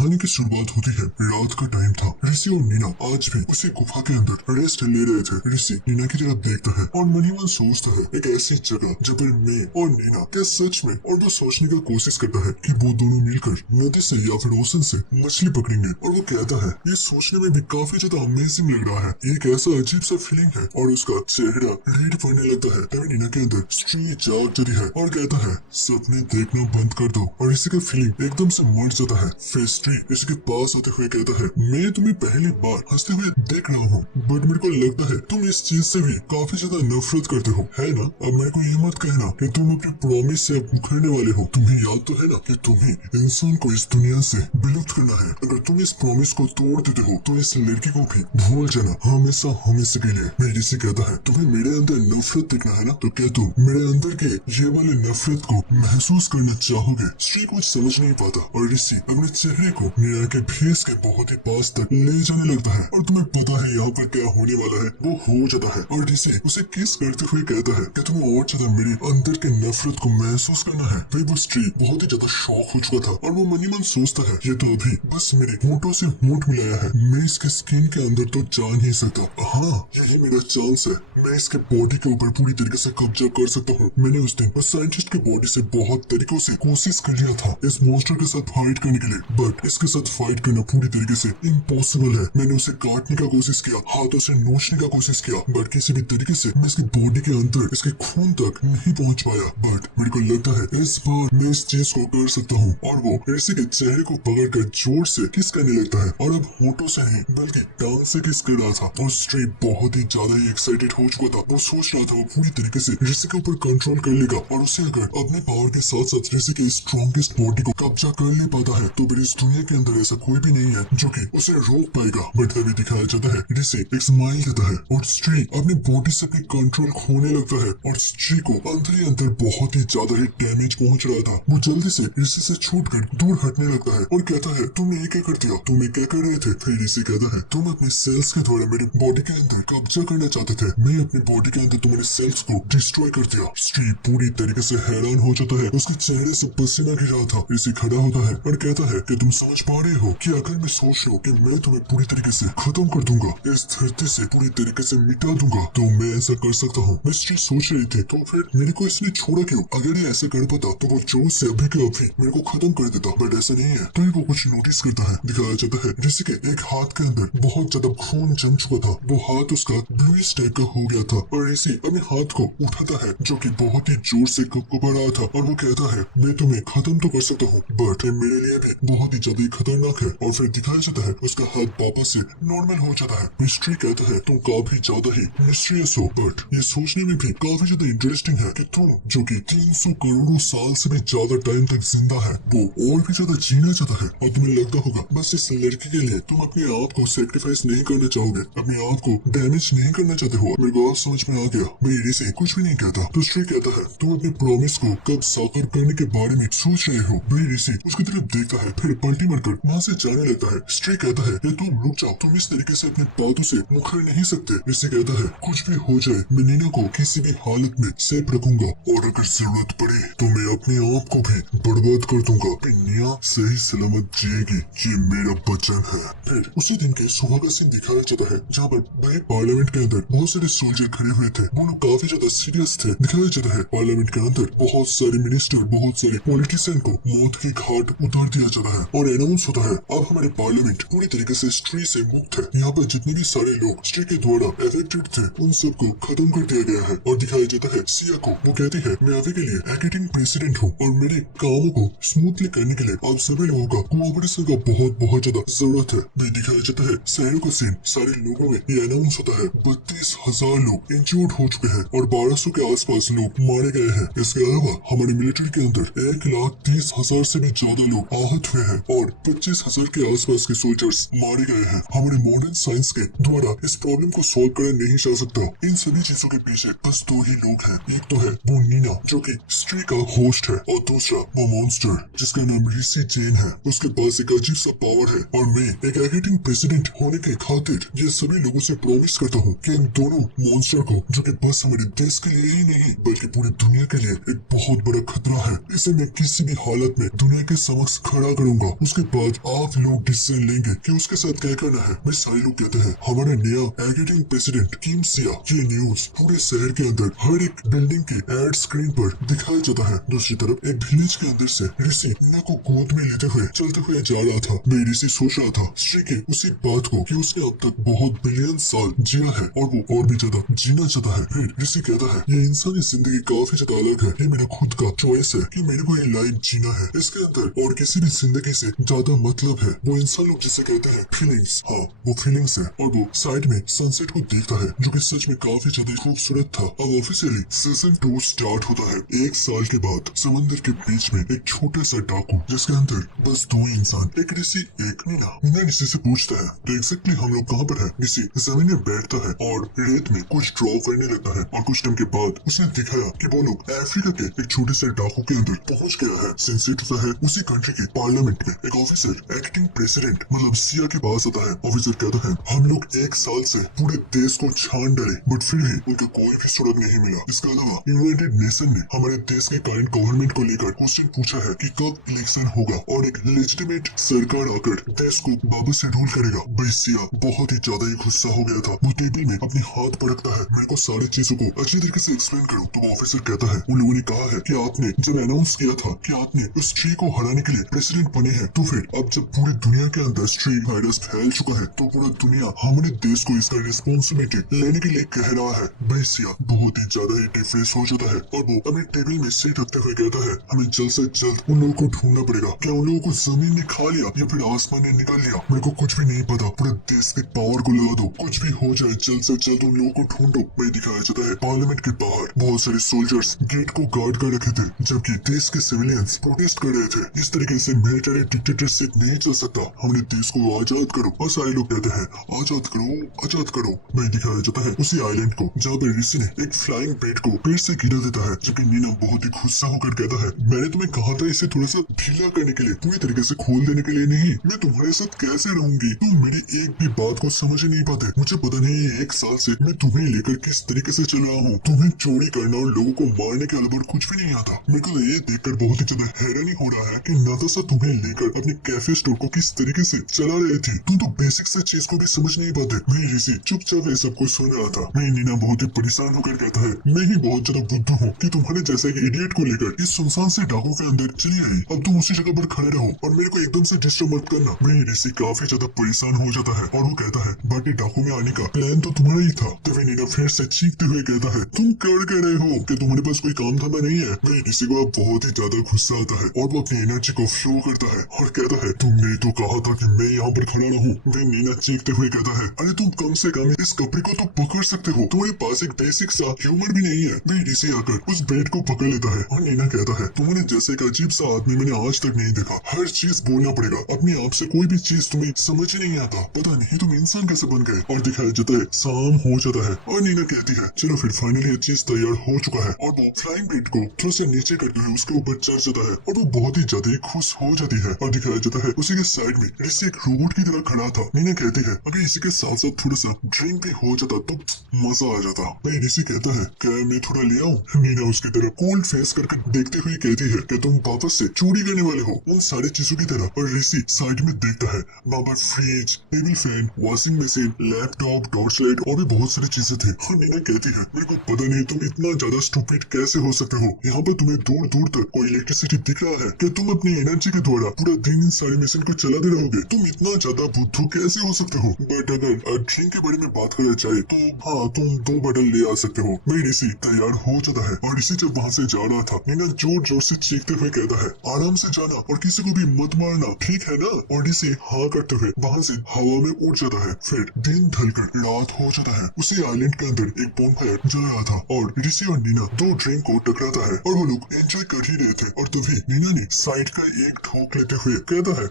कहानी की शुरुआत होती है। रात का टाइम था। ऋषि और नीना आज भी उसी गुफा के अंदर रेस्ट ले रहे थे। ऋषि नीना की तरफ देखता है और मन ही मन सोचता है एक ऐसी जगह जहाँ पर मैं और नीना क्या सच में, और वो सोचने का कोशिश करता है कि वो दोनों मिलकर नदी से या फिर ओशन से मछली पकड़ेंगे। और वो कहता है ये सोचने में भी काफी ज्यादा अमेजिंग लग रहा है। एक ऐसा अजीब सा फीलिंग है और उसका चेहरा रेड पड़ने लगता है। तभी नीना के अंदर स्त्री जाग जाती है और कहता है सपने देखना बंद कर दो। और इसी का फीलिंग एकदम से मर जाता है। फिर स्त्री इसके पास आते हुए कहता है मैं तुम्हें पहली बार हंसते हुए देख रहा हूँ, बट मेरे को लगता है तुम इस चीज से भी काफी ज्यादा नफरत करते हो, है ना? अब मेरे को ये मत कहना कि तुम अपनी प्रॉमिस से अब मुकरने वाले हो। तुम्हें याद तो है ना कि तुम्हें इंसान को इस दुनिया से विलुप्त करना है। अगर तुम इस प्रॉमिस को तोड़ देते हो तो इस लड़की को भी भूल जाना हमेशा हमेशा के लिए। मैं ऋषि कहता है तुम्हें मेरे अंदर नफरत दिखना है ना, तो क्या तुम मेरे अंदर के ये वाले नफरत को महसूस करना चाहोगे? श्री कुछ समझ नहीं पाता और ऋषि अपने चेहरे को नीना के फेस के बहुत ही पास तक ले जाने लगता है। और तुम्हें पता है यहाँ पर क्या होने वाला है, वो हो जाता है। और ऋषि उसे किस करते हुए कहता है कि तुम्हें और ज्यादा मेरे अंदर के नफरत को महसूस करना है। भाई वो स्त्री बहुत ही ज्यादा शॉक हो चुका था और वो मन ही मन सोचता है ये तो अभी बस मेरे होंठों से होंठ मिलाया है, मैं इसके स्किन के अंदर तो जा नहीं सकता। हाँ यही मेरा चांस है, मैं इसके बॉडी के ऊपर पूरी तरीके से कब्जा कर सकता हूँ। मैंने उस दिन उस साइंटिस्ट की बॉडी से बहुत तरीकों से कोशिश कर लिया था इस मॉन्स्टर के साथ फाइट करने के लिए, बट इसके साथ फाइट करना पूरी तरीके से इम्पॉसिबल है। मैंने उसे काटने का कोशिश किया, हाथों से नोचने का कोशिश किया, बट किसी भी तरीके से मैं इसकी बॉडी के अंदर इसके खून तक नहीं पहुंच पाया। बट मेरे को लगता है इस बार मैं इस चीज को कर सकता हूँ। और वो ऋषि के चेहरे को पकड़कर जोर से किस करने लगता है और अब होठों से नहीं बल्कि टांग से किस कर रहा था। और स्ट्री बहुत ही ज्यादा ही एक्साइटेड हो चुका था। वो सोच रहा था वो पूरी तरीके से ऋषि के ऊपर कंट्रोल कर लेगा और उसे अगर अपने पावर के साथ साथ ऋषि के स्ट्रॉन्गेस्ट बॉडी को कब्जा कर ले पाता है तो फिर इस दुनिया के अंदर ऐसा कोई भी नहीं है जो कि उसे रोक पाएगा। बट तभी दिखाया जाता है ऋषि एक स्माइल देता है और स्ट्री अपनी बॉडी से अपनी कंट्रोल खोने लगता है। और स्ट्री को अंदर ही अंदर बहुत ही ज्यादा ही डैमेज पहुंच रहा था। वो जल्दी से ऋषि से छूटकर दूर हटने लगता है और कहता है तुमने ये क्या कर दिया, तुम ये क्या कर रहे थे? फिर ऋषि कहता है तुम अपने सेल्स के द्वारा मेरी बॉडी के अंदर कब्जा करना चाहते थे, मैं अपनी बॉडी के अंदर तुम्हारे सेल्स को डिस्ट्रॉय कर दिया। स्ट्री पूरी तरीके से हैरान हो जाता है, उसके चेहरे से पसीना गिर रहा था। ऋषि खड़ा होता है और कहता है कि तुम समझ पा रहे हो कि अगर मैं सोच लूं कि मैं तुम्हें पूरी तरीके से खत्म कर दूंगा, इस धरती से पूरी तरीके से मिटा दूंगा, तो मैं ऐसा कर सकता हूँ। मैं स्ट्री सोच रही थी तो फिर मेरे को इसने छोड़ा क्यों? अगर ये ऐसा कर पाता तो वो जोर से अभी के अभी मेरे को खत्म कर देता, बट ऐसा नहीं है। तो वो कुछ नोटिस करता है। दिखाया जाता है ऋषि के एक हाथ के अंदर बहुत ज्यादा खून जम चुका था। वो हाथ उसका ब्लूइश टाइप का हो गया था और ऋषि अपने हाथ को उठाता है जो कि बहुत ही जोर से कपकपा रहा था और वो कहता है मैं तुम्हें खत्म तो कर सकता हूँ बट मेरे लिए भी बहुत ही ज्यादा खतरनाक है। और फिर दिखाया जाता है उसका हाथ वापस से नॉर्मल हो जाता है। मिस्ट्री कहता है तुम काफी ज्यादा ही मिस्ट्रियस हो, बट ये सोचने में भी काफी ज्यादा इंटरेस्टिंग है कि तुम जो कि 300 करोड़ों साल से भी ज्यादा टाइम तक जिंदा है वो और भी ज्यादा जीना चाहता है। और तुम्हें लगता होगा बस इस लड़की के लिए तुम अपने आप को सेक्रीफाइस नहीं करना चाहोगे, अपने आप को डैमेज नहीं करना चाहते हो। मेरे को समझ में आ गया। मैं ऋषि कुछ भी नहीं कहता तो स्ट्री कहता है तुम अपने प्रॉमिस को कब साकार करने के बारे में सोच रहे हो? भाई ऋषि उसकी तरफ देखता है फिर पलटी मारकर वहाँ से जाने लगता है। स्ट्री कहता है ये तुम रुक जाओ, तुम इस तरीके से अपनी बातों से मुकर नहीं सकते। ऋषि कहता है कुछ भी हो जाए मैं नीना को किसी भी हालत में सेफ रखूंगा और अगर जरूरत पड़े तो मैं अपने आप को भी बर्बाद कर दूंगा। नीना सही सलामत जिएगी, ये मेरा वचन है। फिर उसी दिन के सुबह का सीन दिखाया जाता है जहाँ पर बड़े पार्लियामेंट के अंदर बहुत सारे सोल्जर खड़े हुए थे। वो लोग काफी ज्यादा सीरियस थे। दिखाया जाता है पार्लियामेंट के अंदर बहुत सारे मिनिस्टर, बहुत सारे पॉलिटिशियन को मौत की घाट उतार दिया जाता है और अनाउंस होता है अब हमारे पार्लियामेंट पूरी तरीके से स्ट्री से मुक्त है। यहाँ पर जितने भी सारे लोग स्ट्री के द्वारा एफेक्टेड थे उन सबको खत्म कर दिया गया है। और दिखाया जाता है सिया को, वो कहती है मैं अभी के लिए एक्टिंग प्रेसिडेंट हूँ और मेरे कामों को स्मूथली करने के लिए आप सभी लोगों का कोऑपरेशन का बहुत बहुत ज्यादा जरूरत है। भी दिखाया जाता है शहरों का सीन, सारे लोगों में ये अनाउंस होता है 32,000 लोग इंजर्ड हो चुके हैं और 1200 के आसपास लोग मारे गए हैं। इसके अलावा हमारी मिलिट्री के अंदर 1,30,000 से भी ज्यादा लोग आहत हुए हैं और 25,000 के आसपास के सोल्जर्स मारे गए हैं। हमारे मॉडर्न साइंस के द्वारा इस प्रॉब्लम को सॉल्व करा नहीं जा सकता। इन सभी चीजों के पीछे बस दो ही लोग हैं, एक तो है वो नीना जो कि स्ट्री का होस्ट है और दूसरा वो मॉन्स्टर जिसका नाम ऋषि जैन है। उसके पास एक अजीब सा पावर है और मैं एक एक्टिंग प्रेसिडेंट होने के खातिर ये सभी लोगों से प्रॉमिस करता हूँ कि इन दोनों मॉन्स्टर को जो कि बस हमारे देश के लिए ही नहीं बल्कि पूरी दुनिया के लिए एक बहुत बड़ा खतरा है, इसे मैं किसी भी हालत में दुनिया के समक्ष खड़ा करूंगा। उसके बाद आप लोग डिसीजन लेंगे कि उसके साथ क्या करना है। मेरे सारे लोग कहते हैं हमारा नया एक्टिंग प्रेसिडेंट किम सिया। ये न्यूज पूरे शहर के अंदर हर एक बिल्डिंग के एड स्क्रीन पर दिखाया जाता है। दूसरी तरफ एक विलेज के अंदर से ऋषि नीना को गोद में लेते हुए चलते हुए जा रहा था। मैं ऋषि सोच रहा था श्री के उसी बात को कि उसने अब तक बहुत बिलियन साल जिया है और वो और भी ज्यादा जीना चाहता है। फिर ऋषि कहता है ये इंसानी जिंदगी काफी ज्यादा अलग है, ये मेरा खुद का चॉइस है कि मेरे को ये लाइफ जीना है। इसके अंदर और किसी भी जिंदगी से ज्यादा मतलब है वो इंसान लोग जिसे कहते हैं फीलिंग्स। हाँ वो फीलिंग्स है। और वो साइड में सनसेट को देखता है जो कि सच में काफी ज्यादा खूबसूरत था। अब ऑफिशियली सीजन 2 स्टार्ट होता है। एक साल के बाद समंदर के बीच में एक छोटे सा डाकू जिसके अंदर बस दो इंसान, एक ऋषि एक नीना। नीना ऋषि से पूछता है तो एग्जैक्टली हम लोग कहाँ पर है। ऋषि जमीन में बैठता है और रेत में कुछ ड्रॉ करने लगता है और कुछ टाइम के बाद उसने दिखाया कि वो लोग अफ्रीका के एक छोटे से डाकू के अंदर पहुंच गया है। सिंसिट है उसी कंट्री के पार्लियामेंट में एक ऑफिसर एक्टिंग प्रेसिडेंट मतलब सिया के पास आता है। ऑफिसर कहता है हम लोग एक साल से पूरे देश को छान डाले बट फिर भी उनका कोई भी सुराग नहीं मिला। इसके अलावा यूनाइटेड नेशन ने हमारे देश के करंट गवर्नमेंट को लेकर क्वेश्चन पूछा है कि कब इलेक्शन होगा और एक लेजिटिमेट सरकार आकर देश को वापस से रूल करेगा। भाई सिया बहुत ही ज्यादा ही गुस्सा हो गया था। वो टेबल में अपने हाथ पटकता है, मेरे को सारी चीजों को अच्छी तरीके से एक्सप्लेन करो। तो वो ऑफिसर कहता है उन लोगों ने कहा है कि आपने जब अनाउंस किया था कि आपने उस ट्री को हराने के लिए प्रेसिडेंट बने हैं तो फिर अब जब पूरी दुनिया के अंदर स्ट्री वायरस फैल चुका है तो पूरा दुनिया हमारे देश को इसका रिस्पॉन्सिबिलिटी लेने के लिए कह रहा है। भैंसिया बहुत ही ज्यादा ही डिफरेंस हो जाता है और वो अपने टेबल में सीट रखते हुए कहता है हमें जल्द से जल्द उन लोगों को ढूंढना पड़ेगा। क्या उन लोगों को जमीन ने खा लिया या फिर आसमान ने निकाल लिया, मेरे को कुछ भी नहीं पता। पूरे देश के पावर को लगा दो, कुछ भी हो जाए जल्द से जल्द उन लोगों को ढूंढो। मैं दिखाया जाता है पार्लियामेंट के बाहर बहुत सारे सोल्जर्स गेट को गार्ड कर रखे थे जबकि देश के सिविलियंस प्रोटेस्ट कर रहे थे। इस तरीके से मिलिट्री डिक्टेटरशिप नहीं चल सकता, हमारे देश को आजाद करो। और सारे लोग कहते हैं आजाद करो आजाद करो। मैं दिखाया जाता है उसी आइलैंड को जहाँ पर ऋषि ने एक फ्लाइंग बेट को पेड़ से गिरा देता है जबकि नीना बहुत ही गुस्सा होकर कहता है मैंने तुम्हें कहा था इसे थोड़ा सा ढीला करने के लिए, पूरी तरीके से खोल देने के लिए नहीं। मैं तुम्हारे साथ कैसे रहूंगी, तुम मेरी एक भी बात को समझ ही नहीं पाते। मुझे पता नहीं एक साल से मैं तुम्हें लेकर किस तरीके से चल रहा हूँ। तुम्हें चोरी करना और लोगों को मारने के अलावा कुछ भी नहीं आता। मेरे को ये देखकर बहुत ही ज्यादा हैरानी हो रहा है कि नाताशा तुम्हें लेकर अपने कैफे स्टोर को किस तरीके से चला रहे थे। तुम तो बेसिक से चीज को भी समझ नहीं पाते। मैं ऋषि चुपचाप ये सब कुछ सुन रहा था। मैं नीना बहुत ही परेशान होकर कहता है मैं ही बहुत ज्यादा बुद्धू हूँ कि तुम्हारे जैसे इडियट को लेकर इस सुनसान से डाकू के अंदर चली आई। अब तुम उसी जगह पर खड़े रहो और मेरे को एकदम से डिस्टर्ब मत करना। मैं ऋषि काफी ज्यादा परेशान हो जाता है और वो कहता है बाकी डाकू में आने का प्लान तो तुम्हारा ही था। तभी नीना फिर से चीखते हुए कहता है तुम कर कह रहे हो कि तुम्हारे पास कोई काम धंधा नहीं है। मैं ऋषि को अब बहुत ही ज्यादा गुस्सा आता है और वो अपनी एनर्जी को फ्लो करता है और कहता है तुमने तो कहा था कि मैं यहाँ पर खड़ा रहूं। वे नीना चीखते हुए कहता है अरे तुम कम से कम इस कपड़े को तो पकड़ सकते हो, तुम्हारे पास एक बेसिक सा ह्यूमर भी नहीं है। वे ऋषि आकर उस बेड को पकड़ लेता है और नीना कहता है तुम्हारे जैसे एक अजीब सा आदमी मैंने आज तक नहीं देखा। हर चीज बोलना पड़ेगा, अपने आप से कोई भी चीज तुम्हें समझ ही नहीं आता। पता नहीं तुम इंसान कैसे बन गए। और दिखाया जाता है शाम हो जाता है और नीना कहती है चलो फिर फाइनली ये चीज तैयार हो चुका है और वो फ्लाइंग बेड को थोड़ा सा नीचे करते हुए उसके ऊपर चढ़ जाता है और वो बहुत ही ज्यादा खुश हो जाती है। और दिखाया जाता है उसी के साइड में ऋषि एक रोबोट की तरह खड़ा था। नीना कहती है अगर इसी के साथ साथ थोड़ा सा ड्रिंक भी हो जाता तो मजा आ जाता। भाई ऋषि कहता है क्या मैं थोड़ा ले आऊं। नीना उसकी तरफ कोल्ड फेस करके देखते हुए कहती है कि तुम वापस से चोरी करने वाले हो उन सारी चीजों की तरह। और ऋषि साइड में देखता है वहाँ पर fridge, table fan, washing machine, laptop, torch light और भी बहुत सारी चीजें थी। और नीना कहती है मेरे को पता नहीं तुम इतना ज्यादा स्टूपिड कैसे हो सकते हो। यहाँ पर तुम्हें दूर दूर तक कोई इलेक्ट्रिसिटी दिख रहा है कि तुम अपनी एनर्जी के द्वारा पूरा दिन इन सारी मशीन को चलाते रहोगे। तुम इतना ज्यादा बुद्धू कैसे हो सकते हो। बट अगर ड्रिंक के बारे में बात करा जाए तो हाँ तुम 2 बटन ले आ सकते हो। मैं ऋषि तैयार हो जाता है और ऋषि जब वहाँ से जा रहा था नीना जोर जोर से चीखते हुए कहता है आराम से जाना और किसी को भी मत मारना, ठीक है ना। और ऋषि हाँ करते हुए वहाँ से हवा में उड़ जाता है। फिर दिन ढलकर रात हो जाता है। उसी आइलैंड के अंदर एक बोनफायर जल रहा था और ऋषि और नीना 2 ड्रिंक को टकराता है और वो लोग एंजॉय कर ही रहे थे। और तभी नीना ने साइड का एक ठोक लेते हुए कहता है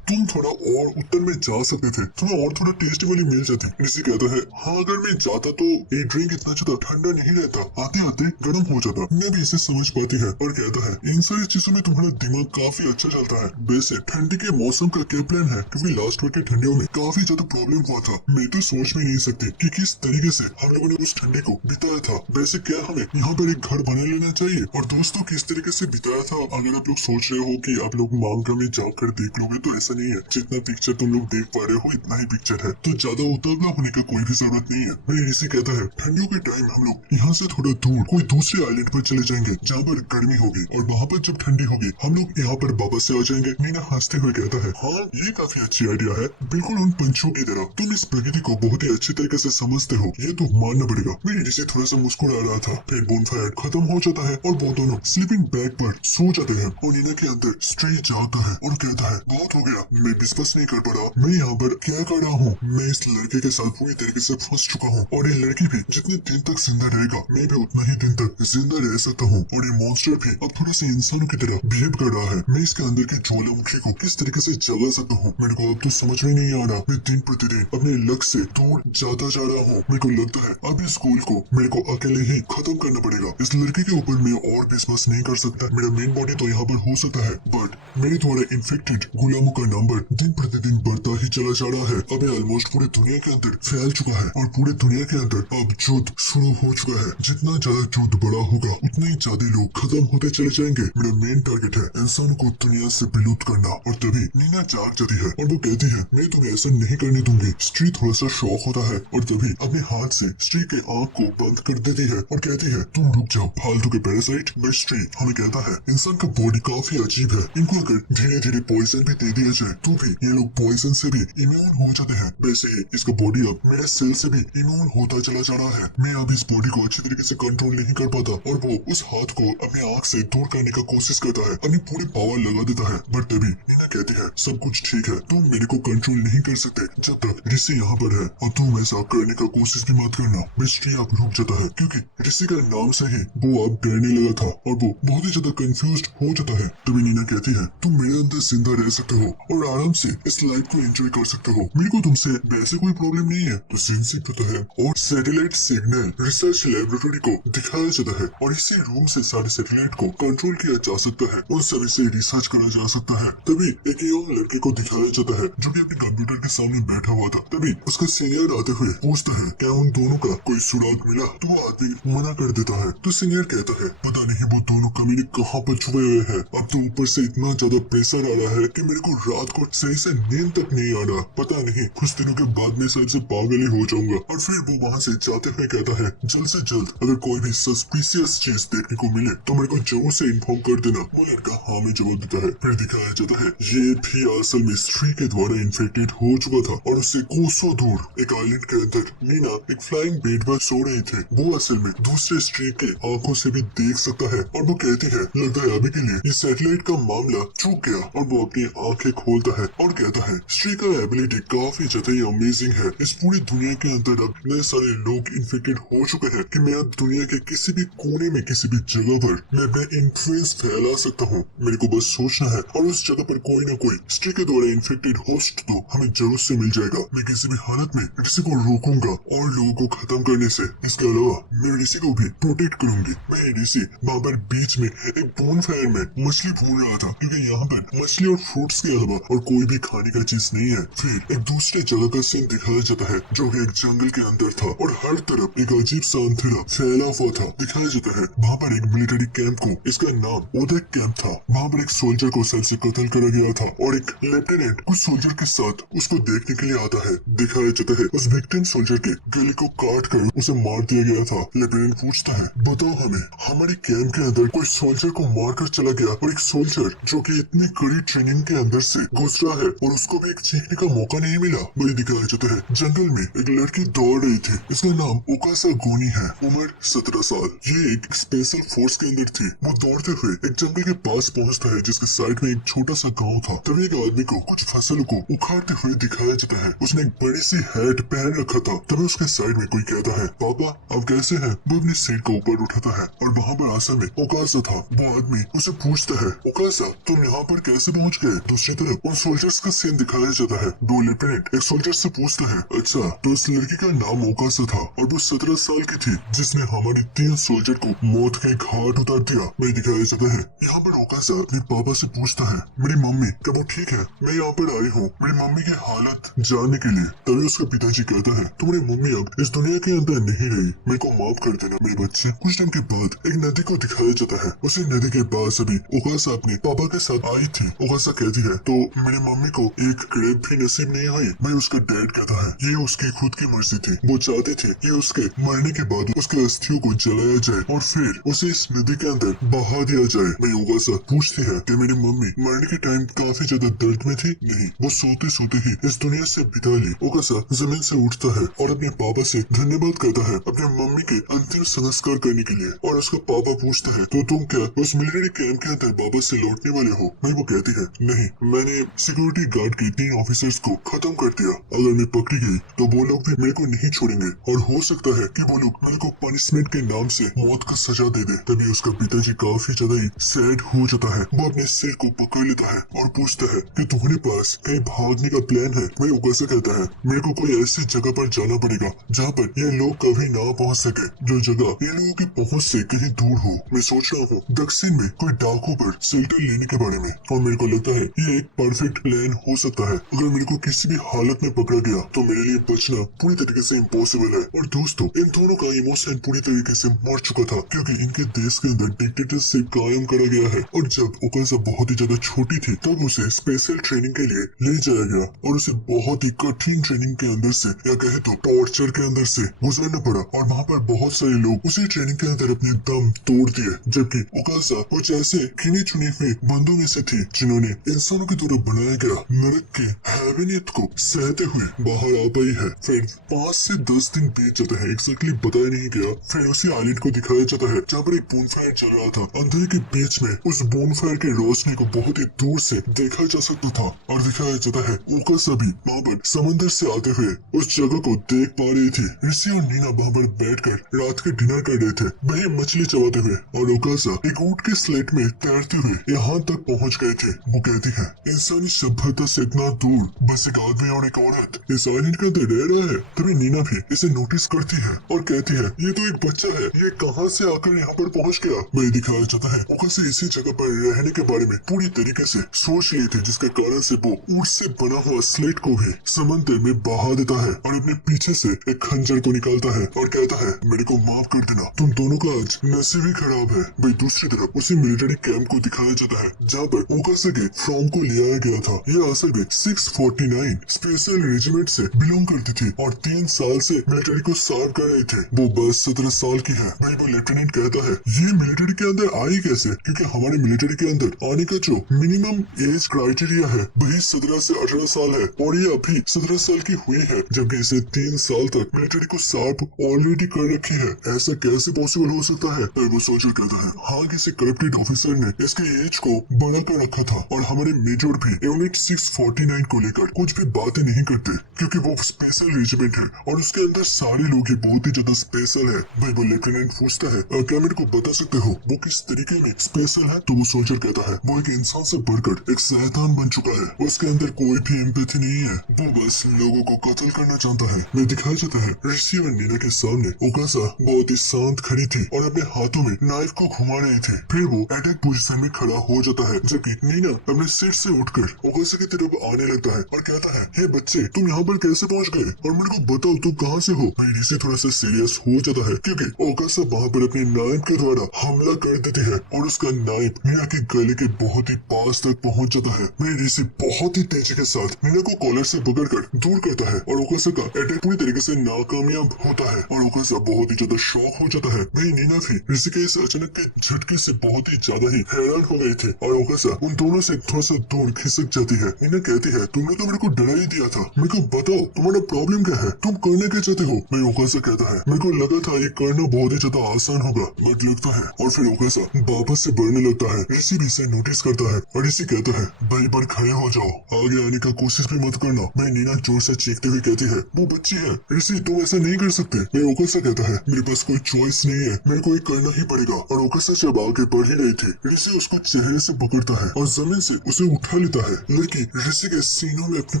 तुम थोड़ा और उत्तर में जा सकते थे, तुम्हें और थोड़ा टेस्टी वाली मिल जाती। ऋषि कहता है हाँ अगर मैं जाता तो ये ड्रिंक इतना ज्यादा ठंडा नहीं रहता, आते आते गर्म हो जाता। मैं भी इसे समझ पाती है और कहता है इन सारी चीजों में तुम्हारा दिमाग काफी अच्छा चलता है। वैसे ठंडी के मौसम का क्या प्लान है, क्योंकि लास्ट वीक के ठंडियों में काफी ज्यादा प्रॉब्लम हुआ था। मैं तो सोच भी नहीं सकती कि किस तरीके से हम लोगों ने उस ठंडी को बिताया था। वैसे क्या हमें यहाँ पर एक घर बना लेना चाहिए और दोस्तों किस तरीके से बिताया था। अगर आप लोग सोच रहे हो कि आप लोग मांगा में जाकर देख लोगे तो ऐसा नहीं है, जितना पिक्चर तुम लोग देख पा रहे हो इतना ही पिक्चर है, तो ज्यादा उतावला होने का कोई भी जरूरत नहीं है। मैं इसे कहता है ठंडियों के टाइम हम लोग यहाँ से थोड़ा दूर कोई दूसरे आइलैंड पर चले जाएंगे जहाँ पर गर्मी होगी, और वहाँ पर जब ठंडी होगी हम लोग यहाँ पर वापस से आ जाएंगे। मीना हंसते हुए कहता है हाँ ये काफी अच्छी आइडिया है, बिल्कुल उन पंछियों की तरह तुम इस प्रकृति को बहुत ही अच्छी तरीके से समझते हो, ये तो मानना पड़ेगा। मैं इसे थोड़ा सा मुस्कुरा रहा था, फिर बोनफायर खत्म हो जाता है और वो दोनों स्लीपिंग बैग पर सो जाते हैं और नीना के अंदर स्ट्रे जाता है और कहता है बहुत हो गया, मैं विश्वास नहीं कर पा रहा मैं यहाँ पर क्या कर रहा हूँ, मैं इस लड़के के साथ पूरी तरीके से फंस चुका हूँ और ये लड़की भी जितने दिन तक जिंदा रहेगा मैं भी उतना ही दिन तक जिंदा रह सकता हूँ, और ये मॉन्स्टर भी अब थोड़ा सा इंसानों की तरह बिहेव कर रहा है। मैं इसके अंदर के ज्वालामुखी को किस तरीके से जगा सकता हूँ, मेरे को अब तो समझ में नहीं आ रहा। मैं दिन प्रतिदिन अपने लक्ष्य से दूर जाता जा रहा हूँ। मेरे को लगता है अब इस स्कूल को मेरे को अकेले ही खत्म करना पड़ेगा। इस लड़के के ऊपर मैं और विश्वास नहीं कर सकता। मेरा मेन बॉडी तो यहाँ पर हो सकता है, बट मेरे द्वारा इन्फेक्टेड गुलामों का नंबर दिन प्रतिदिन बढ़ता ही चला जा रहा है। अब ऑलमोस्ट पूरे दुनिया के अंदर फैल चुका है और पूरे दुनिया के अंदर अब युद्ध शुरू हो चुका है। जितना ज्यादा युद्ध बड़ा होगा उतने ही ज्यादा लोग खत्म होते चले जाएंगे। मेरा मेन टारगेट है इंसानों को दुनिया से विलुप्त करना। और तभी नीना जाग जाती है और वो कहती है मैं तुम्हें ऐसा नहीं करने दूंगी। स्त्री थोड़ा सा शौक होता है और तभी अपने हाथ से स्त्री के आंख को बंद कर देती है और कहती है तुम रुक जाओ फालतू के पैरासाइट। बट स्त्री हमें कहता है इंसान का बॉडी काफी अजीब है, इनको अगर धीरे धीरे पॉइजन भी दे दिया जाए तो भी ये लोग पॉइजन से भी इम्यून हो जाते हैं। वैसे ही इसका बॉडी अब मेरे सेल से भी इम्यून होता चला जा रहा है। मैं अब इस बॉडी को अच्छी तरीके से कंट्रोल नहीं कर पाता और वो उस हाथ को अपनी आंख से दूर करने का कोशिश करता है, अपनी पूरी पावर लगा देता है। बट तभी नीना कहती है सब कुछ ठीक है, तुम मेरे को कंट्रोल नहीं कर सकते जब तक ऋषि यहाँ पर है और तुम ऐसा करने का कोशिश भी मत करना। मिस्ट्री अब रुक जाता है क्योंकि ऋषि का नाम से ही वो अब डरने लगा था और वो बहुत ही ज्यादा कंफ्यूज हो जाता है। तभी नीना कहती है तुम मेरे अंदर जिंदा रह सकते हो और आराम से इस लाइफ को एंजॉय कर सकते हो, मेरे को तुमसे वैसे कोई प्रॉब्लम नहीं है। तो सिंसिक तो है और सैटेलाइट सिग्नल रिसर्च लेबोरेटरी को दिखाया जाता है और इसी रूम से सारे सैटेलाइट को कंट्रोल किया जा सकता है, उन सभी से रिसर्च करा जा सकता है। तभी एक यंग लड़के को दिखाया जाता है जो कि अपने कंप्यूटर के सामने बैठा हुआ था। तभी उसका सीनियर आते हुए पूछता है क्या उन दोनों का कोई सुराग मिला, तो वो आदमी मना कर देता है। तो सीनियर कहता है पता नहीं वो दोनों कमीने कहाँ पर छुपे हुए हैं, अब तो ऊपर से इतना ज्यादा प्रेशर आ रहा है कि मेरे को रात को सही से नींद तक नहीं आ रहा, पता नहीं कुछ दिनों के बाद में शायद से पागल ही हो जाऊंगा। और फिर वो वहाँ से जाते हुए कहता है जल्द से जल्द अगर कोई भी सस्पिशियस चीज देखने को मिले तो मेरे को जरूर से इन्फॉर्म कर देना। वो लड़का हाँ में जवाब देता है। फिर दिखाया जाता है ये भी असल में स्त्री के द्वारा इन्फेक्टेड हो चुका था और उससे कोसों दूर एक आइलैंड के अंदर नीना एक फ्लाइंग बेड पर सो रहे थे। वो असल में दूसरे स्त्री के आंखों से भी देख सकता है और वो कहती है लगता है अभी के लिए ये सैटेलाइट का मामला चूक गया। और वो अपनी आंखें खोलता है और कहता है स्त्री का एबिलिटी काफी ज्यादा अमेजिंग है। इस पूरी दुनिया के अंदर अब इतने सारे लोग इन्फेक्टेड हो चुके हैं कि मैं अब दुनिया के किसी भी कोने में किसी भी जगह पर मैं अपना इन्फ्लुएंस फैला सकता हूँ। मेरे को बस सोचना है और उस जगह पर कोई ना कोई स्त्री के द्वारा इन्फेक्टेड होस्ट तो हमें जरूर से मिल जाएगा। मैं किसी भी हालत में ऋषि को रोकूंगा और लोगों को खत्म करने से। इसके अलावा मैं ऋषि को भी प्रोटेक्ट करूंगी। मैं ऋषि वहाँ पर बीच में एक बोनफायर में मछली भून रहा था क्योंकि यहाँ पर मछली और फ्रूट्स के अलावा और कोई भी खाने का चीज नहीं है। फिर एक दूसरे जगह का सीन दिखाया जाता है जो कि एक जंगल के अंदर था और हर तरफ एक अजीब सा अंधेरा फैला हुआ था। दिखाया जाता है वहाँ पर एक मिलिट्री कैंप को, इसका नाम ओदेक कैंप था, वहाँ पर एक सोल्जर को सेल से कत्ल करा गया था और एक लेफ्टिनेंट कुछ सोल्जर के साथ उसको देखने के लिए आता है। दिखाया जाता है उस विक्टिम सोल्जर के गले को काट कर उसे मार दिया गया था। लेफ्टिनेंट पूछता है बताओ हमें हमारे कैंप के अंदर कोई सोल्जर को मार कर चला गया और एक सोल्जर जो कि इतनी कड़ी ट्रेनिंग के अंदर से गुजरा है और उसको भी एक सीखने का मौका नहीं मिला। वही दिखाया जाता है जंगल में एक लड़की दौड़ रही थी, इसका नाम ओकासा गोनी है, उम्र 17 साल। ये एक स्पेशल फोर्स के अंदर थी। वो दौड़ते हुए एक जंगल के पास पहुंचता है जिसके साइड में एक छोटा सा गांव था। तभी एक आदमी को कुछ फसलों को उखाड़ते हुए दिखाया जाता है। उसने एक बड़ी सी हैट पहन रखा था। तभी उसके साइड में कोई कहता है पापा आप कैसे हैं? वो अपनी सीट का ऊपर उठाता है और वहाँ पर आसन में ओकासा था। वो आदमी उसे पूछता है ओकासा तुम यहाँ पर कैसे पहुँच गए? दूसरी तरफ उन सोल्जर्स का सीन दिखाया जाता है। वो लेफ्टिनेंट एक सोल्जर से पूछता है, अच्छा तो इस लड़की का नाम ओकासा था और वो 17 साल की थी जिसने हमारे 3 सोल्जर को मौत के घाट उतार दिया। मैं दिखाया जाता है यहाँ पर ओकासा अपने पापा से पूछता है, मेरी मम्मी क्या वो ठीक है? मैं यहाँ पर आई हूँ मेरी मम्मी की हालत जानने के लिए। तभी उसका पिताजी कहता है, तुम्हारी मम्मी अब इस दुनिया के अंदर नहीं रही, मेरे को माफ कर देना मेरे बच्चे। कुछ टाइम के बाद एक नदी को दिखाया जाता है। उसी नदी के पास अभी ओकासा अपने पापा के साथ आई थी। ओकासा कहती है, तो मेरी मम्मी को एक ग्रेप भी नसीब नहीं हुई। भाई उसका डैड कहता है ये उसकी खुद की मर्जी थी, वो चाहते थे कि उसके मरने के बाद उसके अस्थियों को जलाया जाए और फिर उसे इस नदी के अंदर बहा दिया जाए। भाई ओकासा पूछती है कि मेरी मम्मी मरने के टाइम काफी ज्यादा दर्द में थी? नहीं, वो सोते सोते ही इस दुनिया से विदा ली। ओकासा जमीन से उठता है और अपने पापा से धन्यवाद करता है अपने मम्मी के अंतिम संस्कार करने के लिए। और उसका पापा पूछता है, तो तुम क्या उस मिलिट्री कैंप के अंदर वापस से लौटने वाले हो? भाई वो कहती है, नहीं, मैंने सिक्योरिटी गार्ड के 3 ऑफिसर्स को खत्म कर दिया। अगर मैं पकड़ी गई तो वो लोग भी मेरे को नहीं छोड़ेंगे और हो सकता है कि वो लोग मेरे को पनिशमेंट के नाम से मौत का सजा दे दे। तभी उसका पिताजी काफी ज्यादा ही सैड हो जाता है। वो अपने सिर को पकड़ लेता है और पूछता है कि तुम्हारे पास कहीं भागने का प्लान है? भाई ओकासा कहता है, मेरे को कोई ऐसी जगह पर जाना पड़ेगा जहाँ पर ये लोग कभी ना पहुँच सके, जो जगह ये लोगों की पहुँच से कहीं दूर हो। मैं सोच रहा हूँ दक्षिण में कोई डाकू पर शेल्टर लेने के बारे में, और मेरे को लगता है ये एक परफेक्ट प्लान हो सकता है। अगर मेरे को किसी भी हालत में पकड़ा गया तो मेरे लिए बचना पूरी तरीके से इम्पॉसिबल है। और दोस्तों इन दोनों का इमोशन पूरी तरीके से मर चुका था क्योंकि इनके देश के अंदर डिक्टेटरशिप कायम करा गया है। और जब ओकासा बहुत ही ज्यादा छोटी थी तब उसे स्पेशल ट्रेनिंग के लिए ले जाया गया और उसे बहुत ही कठिन ट्रेनिंग के अंदर से या कहे तो टॉर्चर के अंदर से गुजरना पड़ा। और वहाँ पर बहुत सारे लोग उसी ट्रेनिंग के अंदर अपने दम तोड़ दिए, जबकि ओकासा कुछ ऐसे गिने चुने हुए बंदों में से थी जिन्होंने इंसानों की तरह बनाया गया नरक के हैवानियत को सहते हुए बाहर आ पाई है। फिर 5 से 10 दिन बीत जाते हैं, एग्जैक्टली बताया नहीं गया। फिर उसी आइलैंड को दिखाया जाता है जहाँ पर एक बोनफायर चल रहा था। अंधेरे के बीच में उस बोनफायर की रोशनी को बहुत ही दूर से देखा जा सकता था और दिखाया जाता है ओकासा भी वहाँ पर समंदर से आते हुए उस जगह को देख पा रही थी। ऋषि और नीना वहाँ पर बैठकर रात के डिनर कर रहे थे, वही मछली चबाते हुए, और ओकासा एक ऊंट के स्लेट में तैरते हुए यहाँ तक पहुँच गए थे। वो कहती है, इंसानी सभ्यता से इतना दूर बस एक आदमी और एक औरत इस आइलैंड के अंदर रह रहा है। तभी नीना भी इसे नोटिस करती है और कहती है, ये तो एक बच्चा है, ये कहाँ से आकर यहाँ पर पहुँच गया? वही दिखाया जाता है ओकासा इसी जगह पर रहने के बारे में पूरी तरीके से सोच लिए थे, जिसके कारण से वो ऊंट से बना हुआ स्लेट को भी समंदर में बहा देता है और अपने पीछे से एक खंजर को निकालता है और कहता है, मेरे को माफ कर देना, तुम दोनों का आज नसीब ही खराब है। भाई दूसरी तरफ उसी मिलिट्री कैंप को दिखाया जाता है जहाँ पर ओकासा के फ्रॉम को ले आया गया था। ये असल में 649 स्पेशल रेजिमेंट से बिलोंग करती थी और 3 साल से मिलिट्री को सर्व कर रहे थे। वो बस 17 साल की है। भाई वो लेफ्टिनेंट कहता है, ये मिलिट्री के अंदर आई कैसे? क्योंकि हमारे मिलिट्री के अंदर आने का जो मिनिमम एज क्राइटेरिया है वही 17 से 18 साल है और ये अभी 17 साल की हुई है, जबकि इसे 3 साल तक मिलिट्री को सर्व ऑलरेडी कर रखी है। ऐसा कैसे पॉसिबल हो सकता है? वो सोल्जर कहता है, हाँ किसी करप्टेड ऑफिसर ने इसके एज को बढ़ा कर रखा था और हमारे मेजर भी यूनिट 649 को लेकर कुछ भी बातें नहीं करते क्योंकि वो स्पेशल रेजिमेंट है और उसके अंदर सारे लोग ही बहुत ही ज्यादा स्पेशल है। भाई वो लेफ्टिनेंट पूछता है, क्या मेरे को बता सकते हो वो किस तरीके में स्पेशल है? तो वो सोल्जर कहता है, वो एक इंसान से बढ़कर एक शैतान बन चुका है, उसके अंदर कोई भी एम्पैथी नहीं है, वो बस लोगों को कत्ल करना चाहता है। मैं दिखाया जाता है ऋषि और नीना के सामने ओकासा बहुत ही शांत खड़ी थी और अपने हाथों में नाइफ को घुमा रहे थे। फिर वो अटैक पोजीशन में खड़ा हो जाता है, जबकि नीना अपने सीट से उठकर ओकासा की तरफ आने लगता है और कहता है, हे बच्चे तुम यहाँ पर कैसे पहुँच गए और मेरे को बताओ तुम कहाँ से हो? भाई ऋषि थोड़ा सा सीरियस हो जाता है क्योंकि ओकासा वहाँ पर अपने नाइफ के द्वारा हमला कर देती है और उसका नाइफ नीना के गले के बहुत ही पास तक पहुँच जाता है। भाई ऋषि बहुत ही तेजी के साथ नीना को कॉलर से पकड़कर दूर करता है और ओकासा का अटैक पूरी तरीके से नाकामयाब होता है और ओकासा बहुत ही ज्यादा शॉक हो जाता है। भाई नीना भी ऋषि के इस अचानक के झटके से बहुत ही ज्यादा ही हैरान हो गए थे और ओकासा उन दोनों से थोड़ा सा दूर खिसक जाती है। नीना कहती है, तुमने तो मेरे को डरा ही दिया था, मेरे को बताओ तुम्हारा प्रॉब्लम क्या है, तुम करने क्या चाहते हो? भाई ओकासा कहता है, मेरे को लगा था ये करना बहुत ही ज्यादा आसान होगा बट लगता है, और फिर ओकासा वापस से बढ़ने लगता है। ऋषि भी इसे नोटिस करता है और ऋषि कहता है, भाई पर खड़े हो जाओ, आगे आने का कोशिश भी मत करना। भाई नीना जोर से चीखते हुए कहती है, वो बच्ची है ऋषि, तुम ऐसा नहीं कर सकते। भाई ओकासा कहता है, मेरे पास कोई चॉइस नहीं है, मेरे को ये करना ही पड़ेगा। और ओकासा जब आगे बढ़ ही रही थी ऋषि उसको चेहरे से पकड़ता है और जमीन से उसे उठा लेता है। लड़की ऋषि के सीनों में अपने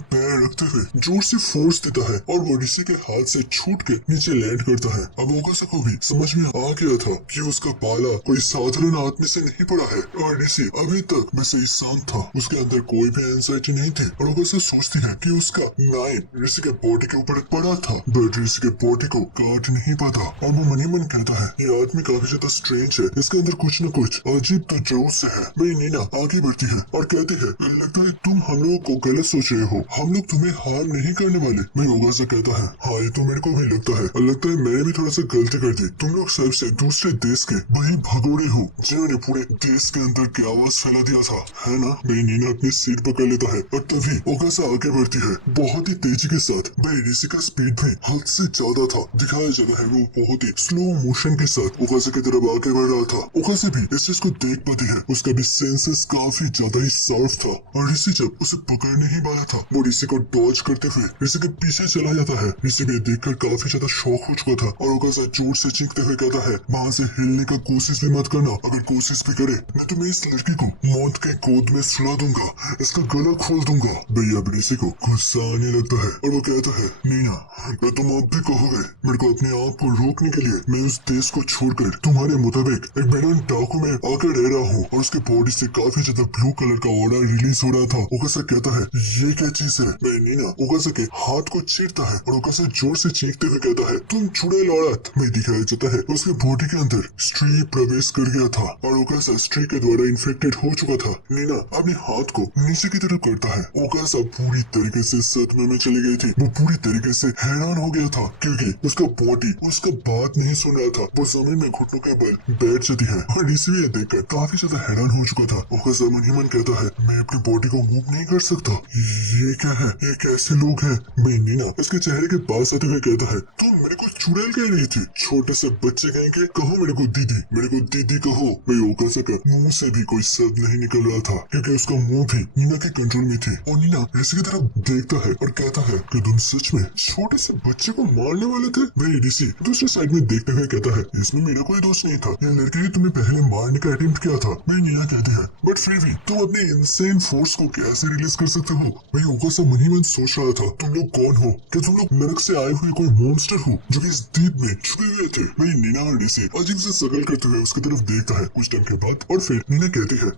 पैर रखते हुए जोर से फोर्स देता है और वो ऋषि के हाथ से छूट के नीचे लैंड करता है। अब ओकासा को भी समझ में आ गया था कि उसका पाला कोई साधारण आदमी से नहीं पड़ा है और ऋषि अभी तक वैसे ही शांत था, उसके अंदर कोई भी एंजाइटी नहीं थी और ओकासा सोचती है कि उसका नाइफ ऋषि के बॉडी के ऊपर पड़ा था बट ऋषि के बॉडी को काट नहीं पाता और वो मन ही मन कहता है ये आदमी काफी ज्यादा स्ट्रेंज है, इसके अंदर कुछ न कुछ अजीब तो जरूर से है। वही नीना आगे बढ़ती है और कहती है लगता है तुम हम लोगों को गलत सोच रहे हो, हम लोग तुम्हें हार्म नहीं करने वाले। वही ओकासा कहता है हाँ ये तो मेरे को भी लगता है और लगता है मैंने भी थोड़ा सा गलती कर दी, तुम लोग सबसे दूसरे देश के वही भगोड़े हो जिन्होंने पूरे देश के अंदर की आवाज फैला दिया था, है ना। वही नीना अपनी सीट पकड़ लेता है और तभी ओकासा आगे बढ़ती है बहुत ही तेजी के साथ। वही ऋषि का स्पीड भी हद से ज्यादा था, दिखाया जाता है वो बहुत ही स्लो मोशन के साथ ओकासा की तरफ आगे बढ़ रहा था। ओकासा भी इस चीज को देख पाती है, उसका भी सेंसेस काफी ज्यादा ही शार्प था और ऋषि जब उसे पकड़ने ही वाला था वो ऋषि को डॉज करते हुए ऋषि के पीछे चला जाता है। ऋषि भी देखकर काफी ज्यादा शॉक हो चुका था और ओकासा जोर से चीखते हुए कहता है वहां से हिलने का कोशिश भी मत करना, अगर कोशिश भी करे मैं तुम्हें इस लड़की को मौत के गोद में सुला दूंगा, इसका गला खोल दूंगा। भैया अब ऋषि को गुस्सा आने लगता है और वो कहता है नीना मैं तुम अब भी कहोगे मेरे को अपने आप को रोकने के लिए मैं उस देश को छोड़कर तुम्हारे मुताबिक एक बेलन डाकू में आकर रह रहा हूँ और उसके बॉडी से काफी ज्यादा ब्लू कलर का ऑर्डर रिलीज हो रहा था। ओकासा कहता है ये क्या चीज है। मैं नीना ओकासा के हाथ को चीरता है और ओकासा जोर से चीखते हुए कहता है तुम चुड़ैल औरत। मैं दिखाया जाता है उसके बॉडी के अंदर स्ट्री प्रवेश कर गया था और ओकासा स्ट्री के द्वारा इन्फेक्टेड हो चुका था। नीना अपने हाथ को नीचे की तरफ करता है। ओकासा पूरी तरीके से सदमे में चली गई थी, वो पूरी तरीके से हैरान हो गया था क्योंकि उसका बॉडी उसका बात नहीं सुन रहा था, वो जमीन में घुटनों के बल बैठ जाती है और ऋषि भी देखकर काफी ज्यादा हैरान हो चुका था। ओकासा मन ही मन कहता है मैं अपनी बॉडी को मूव नहीं कर सकता, ये क्या है, ये कैसे लोग हैं। मैं नीना इसके चेहरे के पास आते हुए कहता है तुम मेरे को चुड़ैल कह रही थी, छोटे से बच्चे कहेंगे कहो मेरे को दीदी, मेरे को दीदी कहो। मैं ओकासा का मुंह से भी कोई शब्द नहीं निकल रहा था क्योंकि उसका मुंह भी नीना के कंट्रोल में थी और नीना ऋषि की तरफ देखता है और कहता है कि तुम सच में छोटे से बच्चे को मारने वाले थे। वही ऋषि दूसरे साइड में देखते हुए कहता है इसमें मेरा कोई दोष नहीं था, ये लड़के ही तुम्हें पहले मारने का अटेम्प्ट किया था। वही नीना कहती है बट फिर भी तुम अपने इंसेन फोर्स को कैसे रिलीज कर सकते हो। वही ओकासा मन ही मन सोच रहा था तुम लोग कौन हो, क्या तुम लोग नरक से आए हुए कोई मॉन्स्टर हो जो कि इस द्वीप में छुपे हुए थे। वही नीना और ऋषि अजीब से शकल करते हुए उसकी तरफ देखता है कुछ टाइम के बाद और फिर नीना कहती है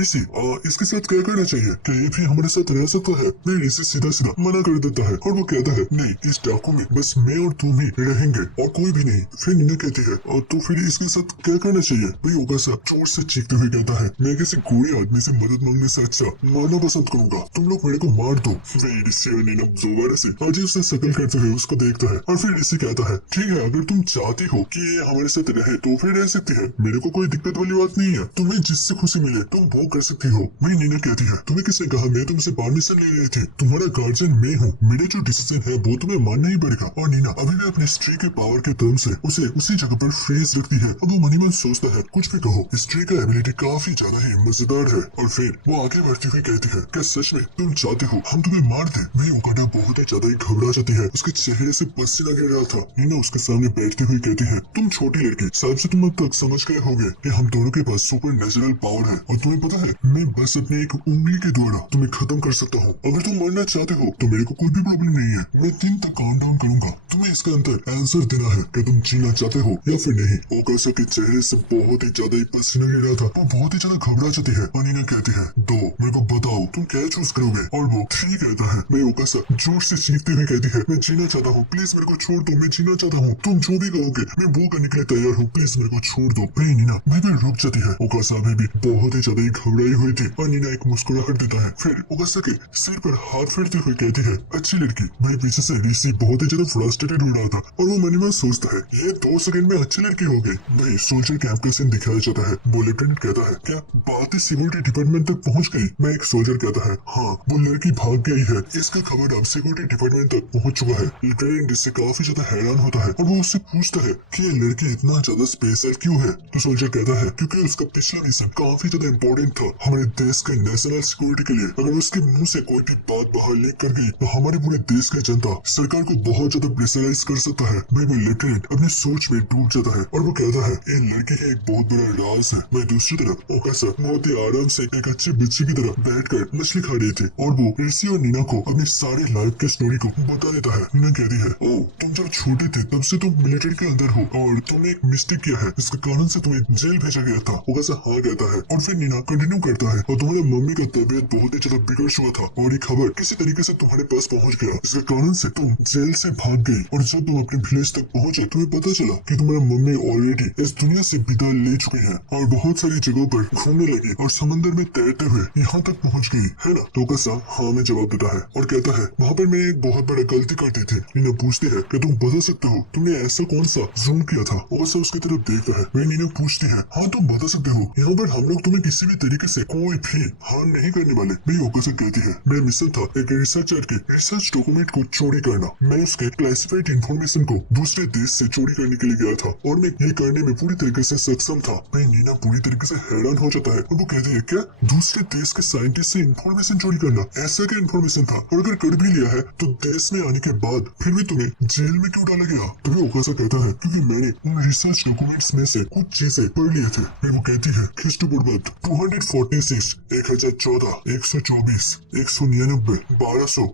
ऋषि इसके साथ क्या करना चाहिए, क्या ये भी हमारे साथ रह सकता है। वही ऋषि सीधा सीधा मना कर देता है और वो कहता है नहीं इस डाकू में बस मैं और तुम ही रहेंगे और कोई भी नहीं। फिर नीना कहती है तो फिर इसके साथ क्या करना चाहिए। वही ओकासा जोर से चीखते हुए कहता है मैं किसी कोई आदमी से मदद मांगने से अच्छा मारना पसंद करूंगा, तुम लोग मेरे को मार दो। वही ऋषि और नीना दोबारा से अजीब से शकल करते हुए उसको देखता है और फिर ऋषि कहता है ठीक है अगर तुम चाहती हो कि ये हमारे साथ रहे तो फिर रह सकती है, मेरे को कोई दिक्कत वाली बात नहीं है, तुम्हें जिससे खुशी मिले तुम वो कर सकती हो। वही नीना कहती है तुम्हें किसने कहा, मैं तुमसे परमिशन ले रही थी, तुम्हारा गार्जियन मैं हूँ, मेरे जो डिसीजन है वो तुम्हें मानना ही पड़ेगा। और नीना अभी भी अपने स्त्री के पावर के टर्म से उसे उसी जगह पर फ्रीज रखती है। अब वो मनी मन सोचता है कुछ भी कहो स्त्री का एबिलिटी काफी ज्यादा ही मजेदार है और फिर वो आगे बढ़ती हुई कहती है क्या सच में तुम चाहते हो हम तुम्हें मार दे। वही ओकाटा बहुत ही ज्यादा ही घबरा जाती है, उसके चेहरे से पसीना गिर रहा था। नीना उसके सामने बैठती हुई कहती है तुम छोटी लड़की शायद से तुम अब तक समझ गए होगे कि हम दोनों के पास सुपर नेचुरल पावर है और तुम्हें पता है मैं बस अपने एक उंगली के द्वारा तुम्हें खत्म कर सकता हूँ। अगर तुम मरना चाहते हो तो मेरे को कोई भी प्रॉब्लम नहीं है, मैं 3 तक काउंट डाउन करूंगा, तुम्हें इसका अंतर आंसर देना है कि तुम जीना चाहते हो या फिर नहीं। ओकासा के चेहरे से बहुत ही ज्यादा ही पसीना गिर रहा था, वो बहुत ही ज्यादा घबरा जाती है। नीना कहती है 2 मेरे को बताओ तुम क्या चूज करोगे और वो 3 कहता है। मैं ओकासा जोर से चीखते हुए कहती है मैं जीना चाहता हूँ, प्लीज मेरे को छोड़ दो, मैं जीना चाहता हूँ, तुम जो भी कहोगे मैं वो करने के लिए तैयार हूँ, प्लीज मेरे को छोड़ दो। भाई नीना मैं भी रुक जाती है। ओकासा अभी भी बहुत ही ज्यादा ही घबराई हुई थी और नीना एक मुस्कुराहट देता है, फिर ओकासा के सिर पर हाथ फेरते हुए कहती है अच्छी लड़की। भाई पीछे से ऋषि बहुत ही ज्यादा फ्रस्ट्रेटेड हो रहा था और वो मन में सोचता है ये 2 सेकंड में अच्छी लड़की हो गई। भाई सोल्जर कैंप का सीन दिखाया जाता है, वो लेफ्टिनेंट कहता है क्या बात ही सिक्योरिटी डिपार्टमेंट तक पहुंच गई। मैं एक सोल्जर कहता है हाँ वो लड़की भाग गई है, इसका खबर अब सिक्योरिटी डिपार्टमेंट तक पहुंच चुका है। लेफ्टिनेंट इससे काफी ज्यादा हैरान होता है और वो उससे पूछता है कि ये लड़की इतना ज्यादा स्पेशल क्यों है। तो सोल्जर कहता है क्योंकि उसका पिछला मिशन काफी ज्यादा इम्पोर्टेंट था हमारे देश के नेशनल सिक्योरिटी के लिए, अगर उसके मुंह से कोई भी बात बाहर लीक कर गई तो हमारे पूरे देश की जनता सरकार को बहुत ज्यादा प्रेशर रियलाइज कर सकता है भाई वो लेफ्टिनेंट अपने सोच में डूब जाता है और वो कहता है ये लड़के का एक बहुत बड़ा राज है। मैं दूसरी तरफ ओकासा बहुत ही आराम से एक अच्छे बच्चे की तरह बैठकर मछली खा रही थी और वो रिसी और नीना को अपनी सारी लाइफ की स्टोरी को बता देता है। नीना कहती है ओ तुम जब छोटे थे तब से तुम मिलिट्री के अंदर हो और तुमने एक मिस्टेक किया है इसके कारण से तुम्हें जेल भेजा गया था। ओकासा हाँ कहता है और फिर नीना कंटिन्यू करता है और तुम्हारे मम्मी का तबीयत बहुत ही ज्यादा बिगड़ चुका था और ये खबर किसी तरीके से तुम्हारे पास पहुंच गया इसके कारण से तुम जेल से भाग गई और जब तुम अपने विलेज तक पहुंचे तुम्हें पता चला कि तुम्हारा मम्मी ऑलरेडी इस दुनिया से विदा ले चुकी है और बहुत सारी जगहों पर घूमने लगी और समंदर में तैरते हुए यहाँ तक पहुंच गई है ना। तो ओकासा हाँ में जवाब देता है और कहता है वहाँ पर मैंने एक बहुत बड़ा गलती कर दी थी। नीना पूछती है कि तुम बता सकते हो तुमने ऐसा कौन सा जूम किया था। ओकासा उसकी तरफ देखता है। वह नीना पूछती है हाँ तुम बता सकते हो यहाँ पर हम लोग तुम्हें किसी भी तरीके से कोई भी हार्म नहीं करने वाले। भाई ओकासा कहती है मेरा मिशन था एक रिसर्चर के रिसर्च डॉक्यूमेंट को चोरी करना। मैं उसके क्लासिफाइड इन्फॉर्मेशन को दूसरे देश से चोरी करने के लिए गया था और मैं ये करने में पूरी तरीके से सक्षम था। भाई नीना पूरी तरीके से हैरान हो जाता है और वो कहती है क्या दूसरे देश के साइंटिस्ट से इन्फॉर्मेशन चोरी करना ऐसा क्या इन्फॉर्मेशन था और अगर कर भी लिया है तो देश में आने के बाद फिर भी तुम्हें जेल में क्यों डाला गया। तभी ओकासा कहता है क्योंकि मैंने उन रिसर्च डॉक्यूमेंट्स में से कुछ चीजें पढ़ लिए थे। फिर वो कहती है ख्रीष्टपूर्व 246 1014 124 199 1262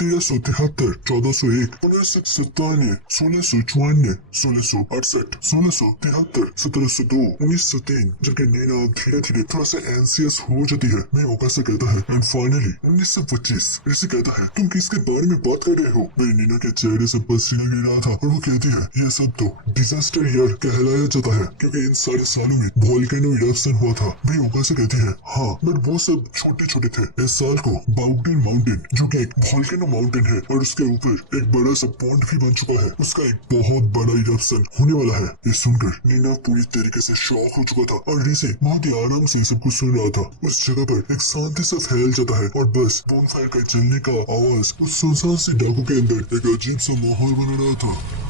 1373 1401 1597 1654 1668 1673 1702 1903 जबकि नीना धीरे धीरे थोड़ा सा एंसियस हो जाती है। मैं ओकासा कहता है एंड फाइनली 1925 ऋषि कहता है तुम किसके बारे में बात कर रहे हो। मैं नीना के चेहरे से पसीना गिर रहा था और वो कहती है ये सब तो डिजास्टर ईयर कहलाया जाता है क्योंकि इन सारे सालों में वोल्केनो इरप्शन हुआ था। मैं ओकासा कहती है हाँ बट वो सब छोटे छोटे थे। इस साल को बाउगडिन माउंटेन जो कि एक वोल्केनो माउंटेन है और उसके ऊपर एक बड़ा सा पॉन्ड भी बन चुका है उसका एक बहुत बड़ा इरप्शन होने वाला है। ये सुनकर नीना पूरी तरीके से शॉक हो चुका था और ऋषि बहुत ही आराम से सब कुछ सुन रहा था। उस जगह पर एक शांति सा फैल जाता है और बस बोनफायर का जलने का आवाज उस सुनसान से डाकू के अंदर एक अजीब सा माहौल बना रहा था।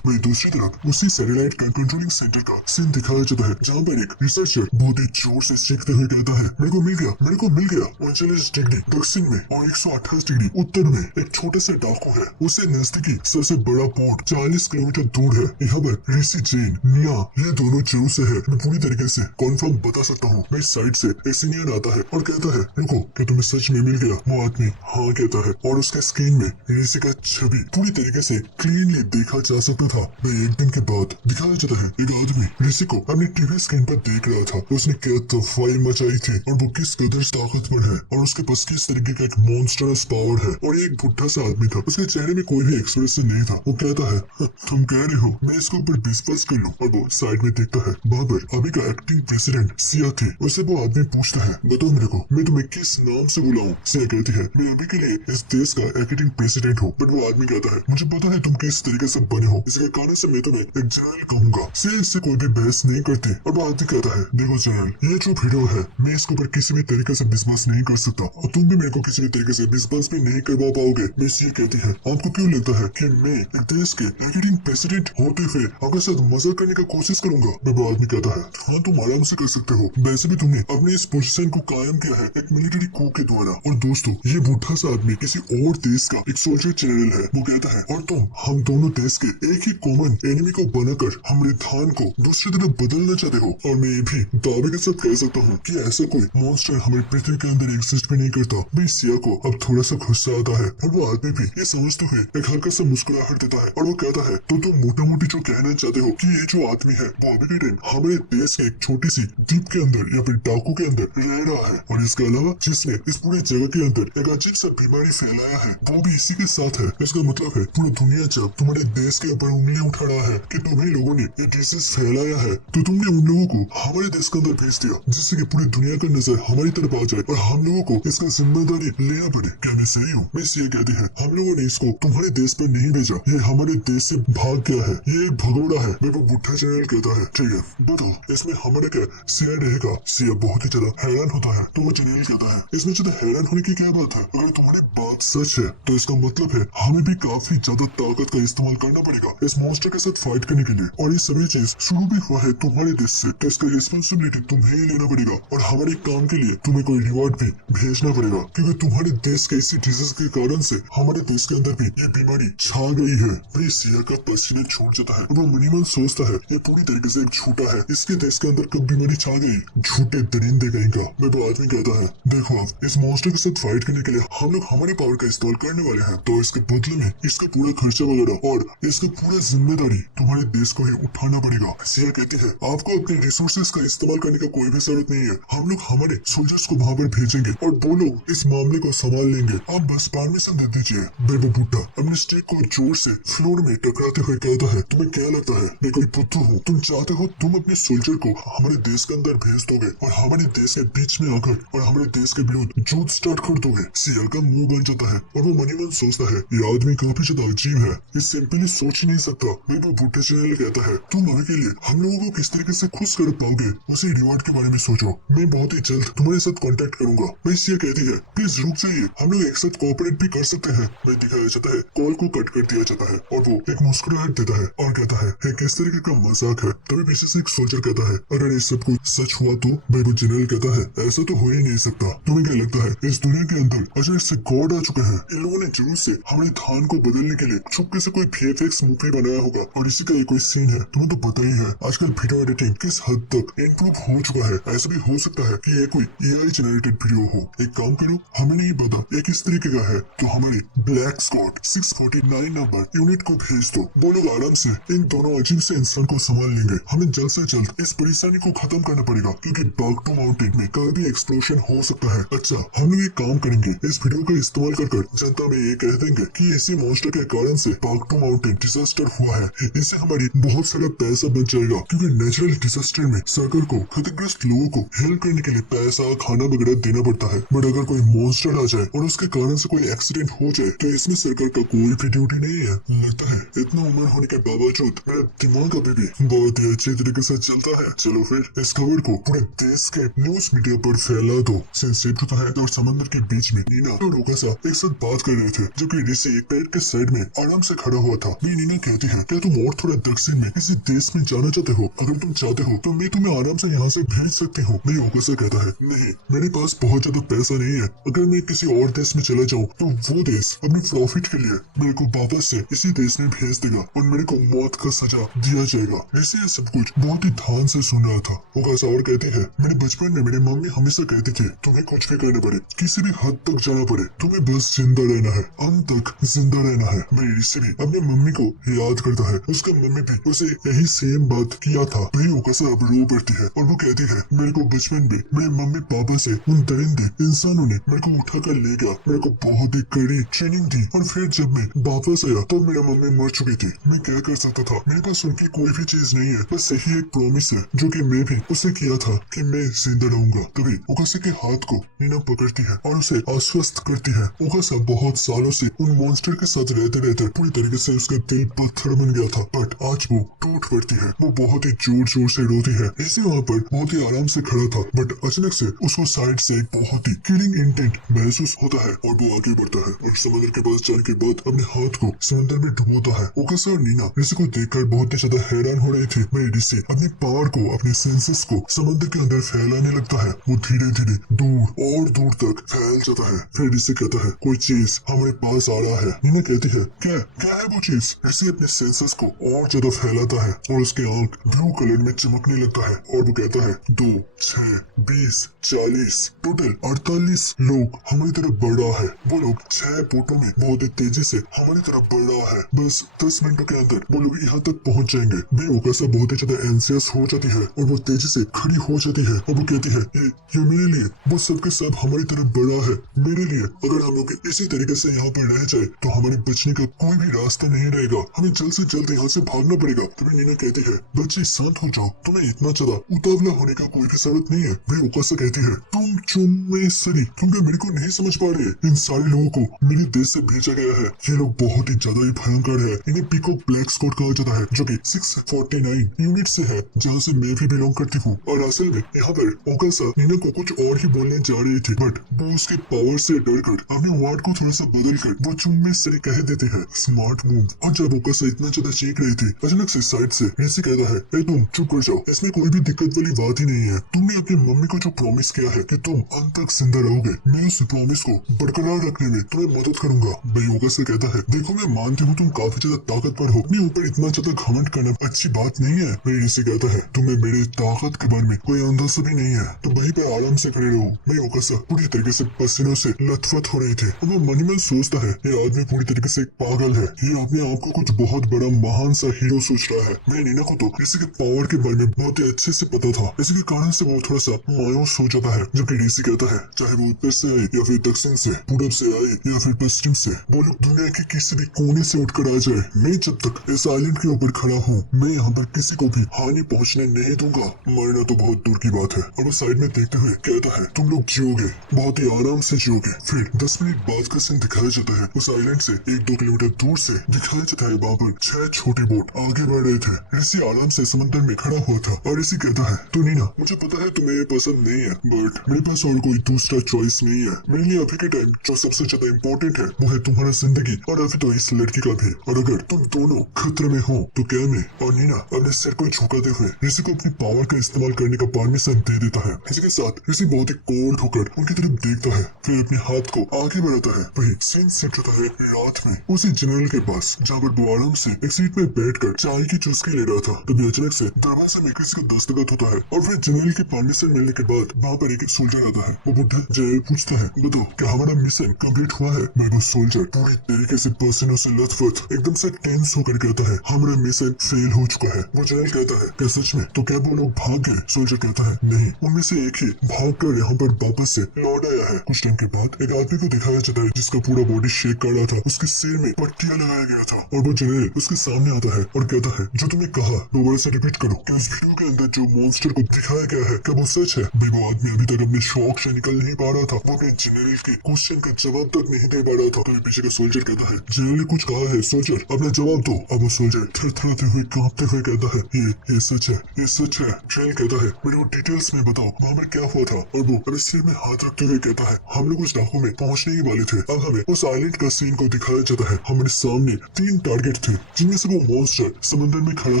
वही दूसरी तरफ उसी सैटेलाइट का कंट्रोलिंग सेंटर का सीन दिखाया जाता है जहाँ पर एक रिसर्चर बहुत ही जोर से चीखते हुए कहता है मेरे को मिल गया 39 डिग्री दक्षिण में और 128 डिग्री उत्तर में एक छोटे से डाकू है। उसे नजदीकी सबसे बड़ा पोर्ट 40 किलोमीटर दूर है। यहाँ पर ऋषि जैन निया ये दोनों जरूर से है। मैं पूरी तरीके से कॉन्फर्म बता सकता हूँ। मेरी साइड से एक सीनियर आता है और कहता है रुको क्या तुम्हें सच में मिल गया। वो आदमी हाँ कहता है और उसके स्क्रीन में ऋषि का छवि पूरी तरीके से क्लीनली देखा जा सकता था। एक दिन के बाद दिखाया जाता है एक आदमी ऋषि को अपनी टीवी स्क्रीन पर देख रहा था। उसने क्या तबाही मचाई थी और वो किस कदर ताकतवर है और उसके पास किस तरीके का एक मॉन्स्टरस पावर है। और ये एक बुढ़ा सा आदमी था उसके चेहरे में कोई भी एक्सप्रेशन नहीं था। वो कहता है तुम कह रहे हो मैं इसके ऊपर विश्वास कर लूं। और वो साइड में देखता है बाबर अभी का एक्टिंग प्रेसिडेंट सिया थे। उससे वो आदमी पूछता है बताओ मेरे को मैं तुम्हें किस नाम से बुलाऊं। सिया कहती है मैं अभी के लिए इस देश का एक्टिंग प्रेसिडेंट हूँ। बट वो आदमी कहता है मुझे पता है तुम किस तरीके से बने हो इसके कारण से मैं तुम्हें एक जनरल कहूंगा। सिया इससे कोई भी बहस नहीं करती और वो आदमी कहता है देखो जनरल ये जो वीडियो है मैं इसके ऊपर किसी भी तरीके से विश्वास नहीं कर सकता और तुम भी मेरे को किसी भी तरीके से विश्वास भी नहीं करवा पाओगे। मैं सिया कहती है आपको क्यों लगता है कि मैं एक देश के एक्टिंग प्रेसिडेंट होते हुए आपके साथ मजाक करने की कोशिश करूंगा। वो आदमी कहता है हाँ तुम आराम से कर सकते हो। वैसे भी तुमने अपने इस पोजीशन को कायम किया है एक मिलिट्री कू के द्वारा। और दोस्तों ये बुढ़ा सा आदमी किसी और देश का एक सोल्जर जनरल है। वो कहता है और तुम हम दोनों देश के एक ही कॉमन एनिमी को बनाकर हमारे धान को दूसरी तरफ बदलना चाहते हो। और मैं ये भी दावे के साथ कह सकता हूँ कि ऐसा कोई मॉन्स्टर हमारी पृथ्वी के अंदर एग्जिस्ट भी नहीं करता। भाई सिया को अब थोड़ा सा गुस्सा आता है और वो आदमी भी ये समझते हुए एक हल्का सा मुस्कुराहट देता है और वो कहता है तो तुम मोटा मोटी जो कहना चाहते हो कि ये जो आदमी है वो अभी के टाइम हमारे देश के एक छोटी सी द्वीप के अंदर या फिर डाकू के अंदर रह रहा है और इसके अलावा जिसने इस पूरी जगह के अंदर एक अजीब सा बीमारी फैलाया है वो भी इसी के साथ है। इसका मतलब है पूरी दुनिया जब तुम्हारे देश के ऊपर उंगली उठा रहा है कि तुम्हें लोगों ने ये डिजीज फैलाया है तो तुमने उन लोगों को हमारे देश के अंदर भेज दिया जिससे कि पूरी दुनिया का नजर हमारी तरफ आ जाए और हम लोगों को इसका जिम्मेदारी लेना पड़े। क्या मैं सही हूँ। मैं ये कहती है हम लोगों ने इसको तुम्हारे देश पर नहीं भेजा ये हमारे देश से भाग गया है ये एक भगोड़ा है। मैं वो बुढ़ा जनरल कहता है ठीक है बताओ इसमें हमारा क्या सिया रहेगा। सिया बहुत ही ज्यादा हैरान होता है तो वो जनरल कहता है इसमें ज्यादा हैरान होने की क्या बात है। अगर तुम्हारी बात सच है तो इसका मतलब है हमें भी काफी ज्यादा ताकत का इस्तेमाल करना पड़ेगा। इस मॉन्स्टर के साथ फाइट करने के लिए, और ये सभी चीज शुरू भी हुआ है तुम्हारे देश से, तो इसका रिस्पॉन्सिबिलिटी तुम्हें ही लेना पड़ेगा और हमारे काम के लिए तुम्हें कोई रिवॉर्ड भी भेजना पड़ेगा, क्योंकि तुम्हारे देश के इसी डिजीज के कारण से हमारे देश के अंदर भी ये बीमारी छा गई है। भाई सिया का पसीना छूट जाता है और वो मनी मन सोचता है ये पूरी तरीके से एक झूठा है, इसके देश के अंदर कब बीमारी छा गई, झूठे दरिंदे कहेगा। मैं वो आदमी कहता है देखो आप इस मॉन्स्टर के साथ फाइट करने के लिए हम लोग हमारी पावर का इस्तेमाल करने वाले हैं, तो इसके बदले में इसका पूरा खर्चा वगैरह और इसका पूरा जिम्मेदारी तुम्हारे देश को ही उठाना पड़ेगा। सिया कहती है आपको अपने रिसोर्सेज का इस्तेमाल करने का कोई भी जरूरत नहीं है, हम लोग हमारे सोल्जर्स को वहाँ पर भेजेंगे और वो लोग इस मामले को संभाल लेंगे, आप बस परमिशन दे दीजिए। बेबो बुड्ढा अपने स्टिक को जोर से फ्लोर में टकराते हुए कहता है तुम्हें क्या लगता है मैं कोई बुद्धू हूँ, तुम चाहते हो तुम अपने सोल्जर को हमारे देश के अंदर भेज दोगे और हमारे देश के बीच में आकर और हमारे देश के विरुद्ध युद्ध स्टार्ट कर दोगे। सिया का मुंह बन जाता है और वो मनी मन सोचता है ये आदमी काफी ज्यादा अजीब है, ये सिंपली सोच ही नहीं सकता। बेबो बुड्ढे चैनल कहता है तुम अभी के लिए हम लोगों को किस तरीके से खुश कर पाओगे उसी रिवॉर्ड के बारे में सोचो, मैं बहुत ही जल्द तुम्हारे साथ कांटेक्ट करूंगा। मैं सिया कहती है प्लीज रुक जाइए, हम लोग एक साथ कोऑपरेट भी कर सकते हैं। मैं दिखाया जाता है कॉल को कट कर दिया जाता है और वो एक मुस्कुराहट देता है और कहता है ये किस तरीके का मजाक है। तभी पीछे से एक सोल्जर कहता है अगर ये सब कुछ सच हुआ तो बेबो जनरल कहता है ऐसा तो हो ही नहीं सकता, तुम्हें क्या लगता है इस दुनिया के अंदर अचानक से गॉड आ चुके हैं, इन लोगों ने जरूर से हमारे धान को बदलने के लिए चुपके से कोई VFX मूवी बनाया होगा और इसी का ये कोई सीन है। तुम्हें तो पता ही है आजकल वीडियो एडिटिंग किस हद तक इम्प्रूव हो चुका है, ऐसा भी हो सकता है कि ये कोई AI जनरेटेड वीडियो हो। एक काम करो हमें नहीं पता ये किस तरीके का है तो हमारी ब्लैक स्क्वाड 649 नंबर यूनिट को भेज दो, वो लोग आराम से इन दोनों अजीब से इंसान को संभाल लेंगे। हमें जल्द से जल्द इस परेशानी को खत्म करना पड़ेगा क्योंकि बागटू माउंटेन में कभी भी एक्सप्लोजन हो सकता है। अच्छा हम लोग एक काम करेंगे इस वीडियो का इस्तेमाल कर जनता में ये कह देंगे कि इसी मॉन्स्टर के कारण से बागटू माउंटेन डिजास्टर हुआ है, इससे हमारी बहुत सारा पैसा बच जाएगा, क्योंकि नेचुरल डिजास्टर में सरकार को क्षतिग्रस्त लोगों को हेल्प करने के लिए पैसा खाना वगैरह देना पड़ता है। बट अगर कोई मॉन्स्टर आ जाए और उसके कारण से कोई एक्सीडेंट हो जाए तो इसमें सरकार का कोई भी ड्यूटी नहीं है। लगता है इतना उम्र होने के बावजूद मेरा दिमाग अभी भी बहुत ही अच्छे तरीके से चलता है। चलो फिर इस खबर को पूरे देश के न्यूज मीडिया पर फैला दो। सेंसेट होता है और समंदर के बीच में नीना और रोकासा एक साथ बात कर रहे थे, जबकि ऋषि एक पेड़ के साइड में आराम से खड़ा हुआ था। नीना कहती है क्या तुम और थोड़ा दक्षिण में किसी देश में जाना चाहते हो, अगर तुम चाहते हो तो मैं तुम्हें आराम से यहाँ से भेज सकती हूँ। नहीं रोकासा कहता है नहीं मेरे पास बहुत ज्यादा पैसा नहीं है, अगर मैं किसी और देश में चला जाऊँ तो वो देश अपने प्रॉफिट के लिए मेरे को वापस से इसी देश में भेज देगा और मेरे को मौत का सजा दिया जाएगा। ऋषि ये सब कुछ बहुत ही ध्यान से सुन रहा था। रोकासा और कहती है मेरे बचपन में मेरी मम्मी हमेशा कहती थी तुम्हें कुछ भी करना पड़े किसी भी हद तक जाना पड़े तुम्हें बस जिंदा रहना है, अंत तक जिंदा रहना है। मेरी ऋषि भी अपनी मम्मी को याद करता है, उसका मम्मी भी उसे यही सेम बात किया था। वही रोकासा अब रो पड़ती है और वो कहती है मेरे को बचपन में मेरे मम्मी पापा से उन दरिंदे इंसानों ने मेरे को उठा कर ले गया, मेरे को बहुत ही कड़ी ट्रेनिंग दी और फिर जब मैं वापस आया तो मेरा मम्मी मर चुकी थी। मैं क्या कर सकता था, मेरे पास उनकी कोई भी चीज नहीं है, बस यही एक प्रॉमिस है जो कि मैं भी उसे किया था कि मैं जिंदा रहूंगा। तभी ओकासा के हाथ को नीना पकड़ती है और उसे आश्वस्त करती है। ओकासा बहुत सालों से उन मॉन्स्टर के साथ रहते रहते पूरी तरीके से उसका दिल पत्थर बन गया था, बट आज वो टूट पड़ती है। वो बहुत ही जोर जोर से रोती है। इसे वहाँ पर बहुत ही आराम से खड़ा था, बट अचानक से उसको साइड से एक बहुत ही किलिंग इंटेंट महसूस होता है और वो आगे बढ़ता है और समुद्र के पास जाने के बाद अपने हाथ को समुद्र में डुबोता है। ओकासा और नीना ऋषि को देखकर बहुत ही ज्यादा हैरान हो रही थी। वही ऋषि अपनी पावर को अपने सेंसेस को समुद्र के अंदर फैलाने लगता है। वो धीरे धीरे दूर और दूर तक फैल जाता है। फिर ऋषि कहता है कोई चीज हमारे पास आ रहा है। नीना कहती है क्या क्या है वो चीज। ऋषि अपने सेंसेस को और ज्यादा फैलाता है और उसके आंख ब्लू कलर में चमकने लगता है और वो कहता है 2, 6, 20, 40 टोटल 48 लोग हमारी तरफ बढ़ रहा है। वो लोग 6 बोटों में बहुत ही तेजी से हमारी तरफ बढ़ रहा है। बस 10 मिनटों के अंदर वो लोग यहाँ तक पहुँच जाएंगे। मैं ओकासा बहुत ही ज्यादा एंसियस हो जाती है और वो तेजी से खड़ी हो जाती है और वो कहती है ये मेरे लिए वो सबके सब हमारी तरफ बढ़ा है मेरे लिए। अगर हम लोग इसी तरीके से यहाँ पर रह जाए तो हमारे बचने का कोई भी रास्ता नहीं रहेगा, हमें जल्द से जल्द यहाँ से भागना पड़ेगा। तभी नीना कहती है बच्चे शांत हो जाओ, तुम्हें इतना ज्यादा उतावला होने का कोई भी जरूरत नहीं है। वे ओकासा कहती है तुम चुम में सरी क्योंकि मेरे को नहीं समझ पा रहे। इन सारे लोगों को मेरे देश से भेजा गया है, ये लोग बहुत ही ज्यादा ही भयंकर है। इन्हें पीकॉक ब्लैक स्क्वाड कहा जाता है, जो कि 649 यूनिट से है, जहाँ से मैं भी बिलोंग करती हूँ। और असल में यहाँ पर ओकासा नीना को कुछ और ही बोलने जा रही थी, बट वो उसके पावर से डरकर अपने वर्ड को थोड़ा सा बदल कर वो चुम्मे से कह देते हैं, स्मार्ट मूव। और जब ओकासा इतना ज्यादा चीख रही थी, अचानक से साइड से ऋषि कहता है, ए तुम चुप कर जाओ, इसमें कोई भी दिक्कत वाली बात ही नहीं है। तुमने अपनी मम्मी को जो प्रॉमिस किया है कि तुम अंत तक जिंदा रहोगे, मैं उस प्रॉमिस को बरकरार रखने में तुम्हें मदद करूंगा। भाई ओकासा कहता है, देखो मैं मानती हूँ तुम काफी ज्यादा ताकतवर हो, अपने ऊपर इतना ज्यादा घमंड करना अच्छी बात नहीं है। भाई ऋषि कहता है, तुम्हें मेरे ताकत के बारे में कोई अंदाजा भी नहीं है, तो वहीं पे आराम से खड़े रहो। भाई ओकासा पूरी तरीके से पसीनों से लथपथ हो रहे थे और वो मन ही मन सोचता है, ये आदमी पूरी तरीके से पागल है, ये अपने आप को कुछ बहुत बड़ा महान सा हीरो सोच रहा है। मैं नीना को तो ऋषि के पावर के बारे में बहुत ही अच्छे से पता था, इसी के कारण से वो थोड़ा सा मायूस हो जाता है। जबकि ऋषि कहता है, चाहे वो उत्तर से आए या फिर दक्षिण से, पूरब से आए या फिर पश्चिम से, वो लोग दुनिया के किसी भी कोने से उठकर आ जाए, मैं जब तक इस आइलैंड के ऊपर खड़ा हूँ, मैं यहाँ पर किसी को भी हानि पहुँचने नहीं दूंगा। मरना तो बहुत दूर की बात है। और वो साइड में देखते हुए कहता है, तुम लोग जियोगे, बहुत ही आराम से जियोगे। फिर 10 मिनट बाद का सीन दिखाया जाता है। उस आइलैंड से 1-2 किलोमीटर दूर से दिखाया जाता है, वहाँ पर 6 छोटी बोट आगे बढ़ रहे थे। ऋषि आराम से समंदर में खड़ा हुआ था और ऋषि कहता है, तो नीना, मुझे पता है तुम्हें ये पसंद नहीं है, बट मेरे पास और कोई दूसरा चॉइस नहीं है। मेरे लिए अभी के टाइम जो सबसे ज्यादा इम्पोर्टेंट है वो है तुम्हारा जिंदगी, और अभी तो इस लड़की का भी। और अगर तुम दोनों खतरे में हो तो क्या मैं और नीना अपने सिर को झुकाते हुए ऋषि को अपनी पावर का इस्तेमाल करने का परमिशन दे देता है। इसी के साथ ऋषि बहुत ही कोल्ड होकर उनकी तरफ देखता है, फिर अपने हाथ को आगे बढ़ाता है। वही सीन सेट होता है रात में उसी जनरल के पास, जहाँ पर वो आराम से एक सीट में बैठकर चाय की चुस्की ले रहा था। तभी अचानक से दरवाजे में किसी का दस्तखत होता है और फिर जनरल की परमिशन मिलने के बाद वहाँ पर एक सोल्जर आता है। वो बुढ़ा जनरल पूछता है, बताओ क्या हमारा मिशन कंप्लीट हुआ है? मैं वो सोल्जर पूरी तरीके से पसीनों से लथपथ एकदम से टेंस होकर कहता है, हमारा मिशन फेल हो चुका है। वो जनरल कहता है, क्या सच में? तो क्या वो लोग भाग गए? सोल्जर कहता है, नहीं, उनमें से एक ही भाग कर यहाँ पर वापस से लौट आया है। कुछ टाइम के बाद एक आदमी को दिखाया जाता है जिसका पूरा बॉडी शेक कर रहा था, उसके सिर में पट्टियां लगाया गया था और वो जनरल उसके सामने आता है और कहता है, जो तुमने कहा दोबारा से रिपीट करो कि उस वीडियो के अंदर जो मॉन्स्टर को दिखाया गया है क्या वो सच है? भाई वो आदमी अभी तक अपने शौक से निकल नहीं पा रहा था, वो अपने जनरल के क्वेश्चन का जवाब तक नहीं दे पा रहा था। तो पीछे का सोल्जर कहता है, जनरल ने कुछ कहा है, सोल्जर अपना जवाब दो। अब वो सोल्जर थरथराते हुए कांपते हुए कहता है, ये सच है, ये सच है। जनरल कहता है, मेरे को डिटेल्स में बताओ वहाँ पर क्या हुआ था। और वो अपने सिर में हाथ रखते हुए कहता है, हम लोग उस डाकू में पहुंचने ही वाले थे। अब हमें उस आइलैंड का सीन को दिखाया जाता है। हमारे सामने 3 टारगेट थे, जिनमें से वो मॉन्स्टर समंदर में खड़ा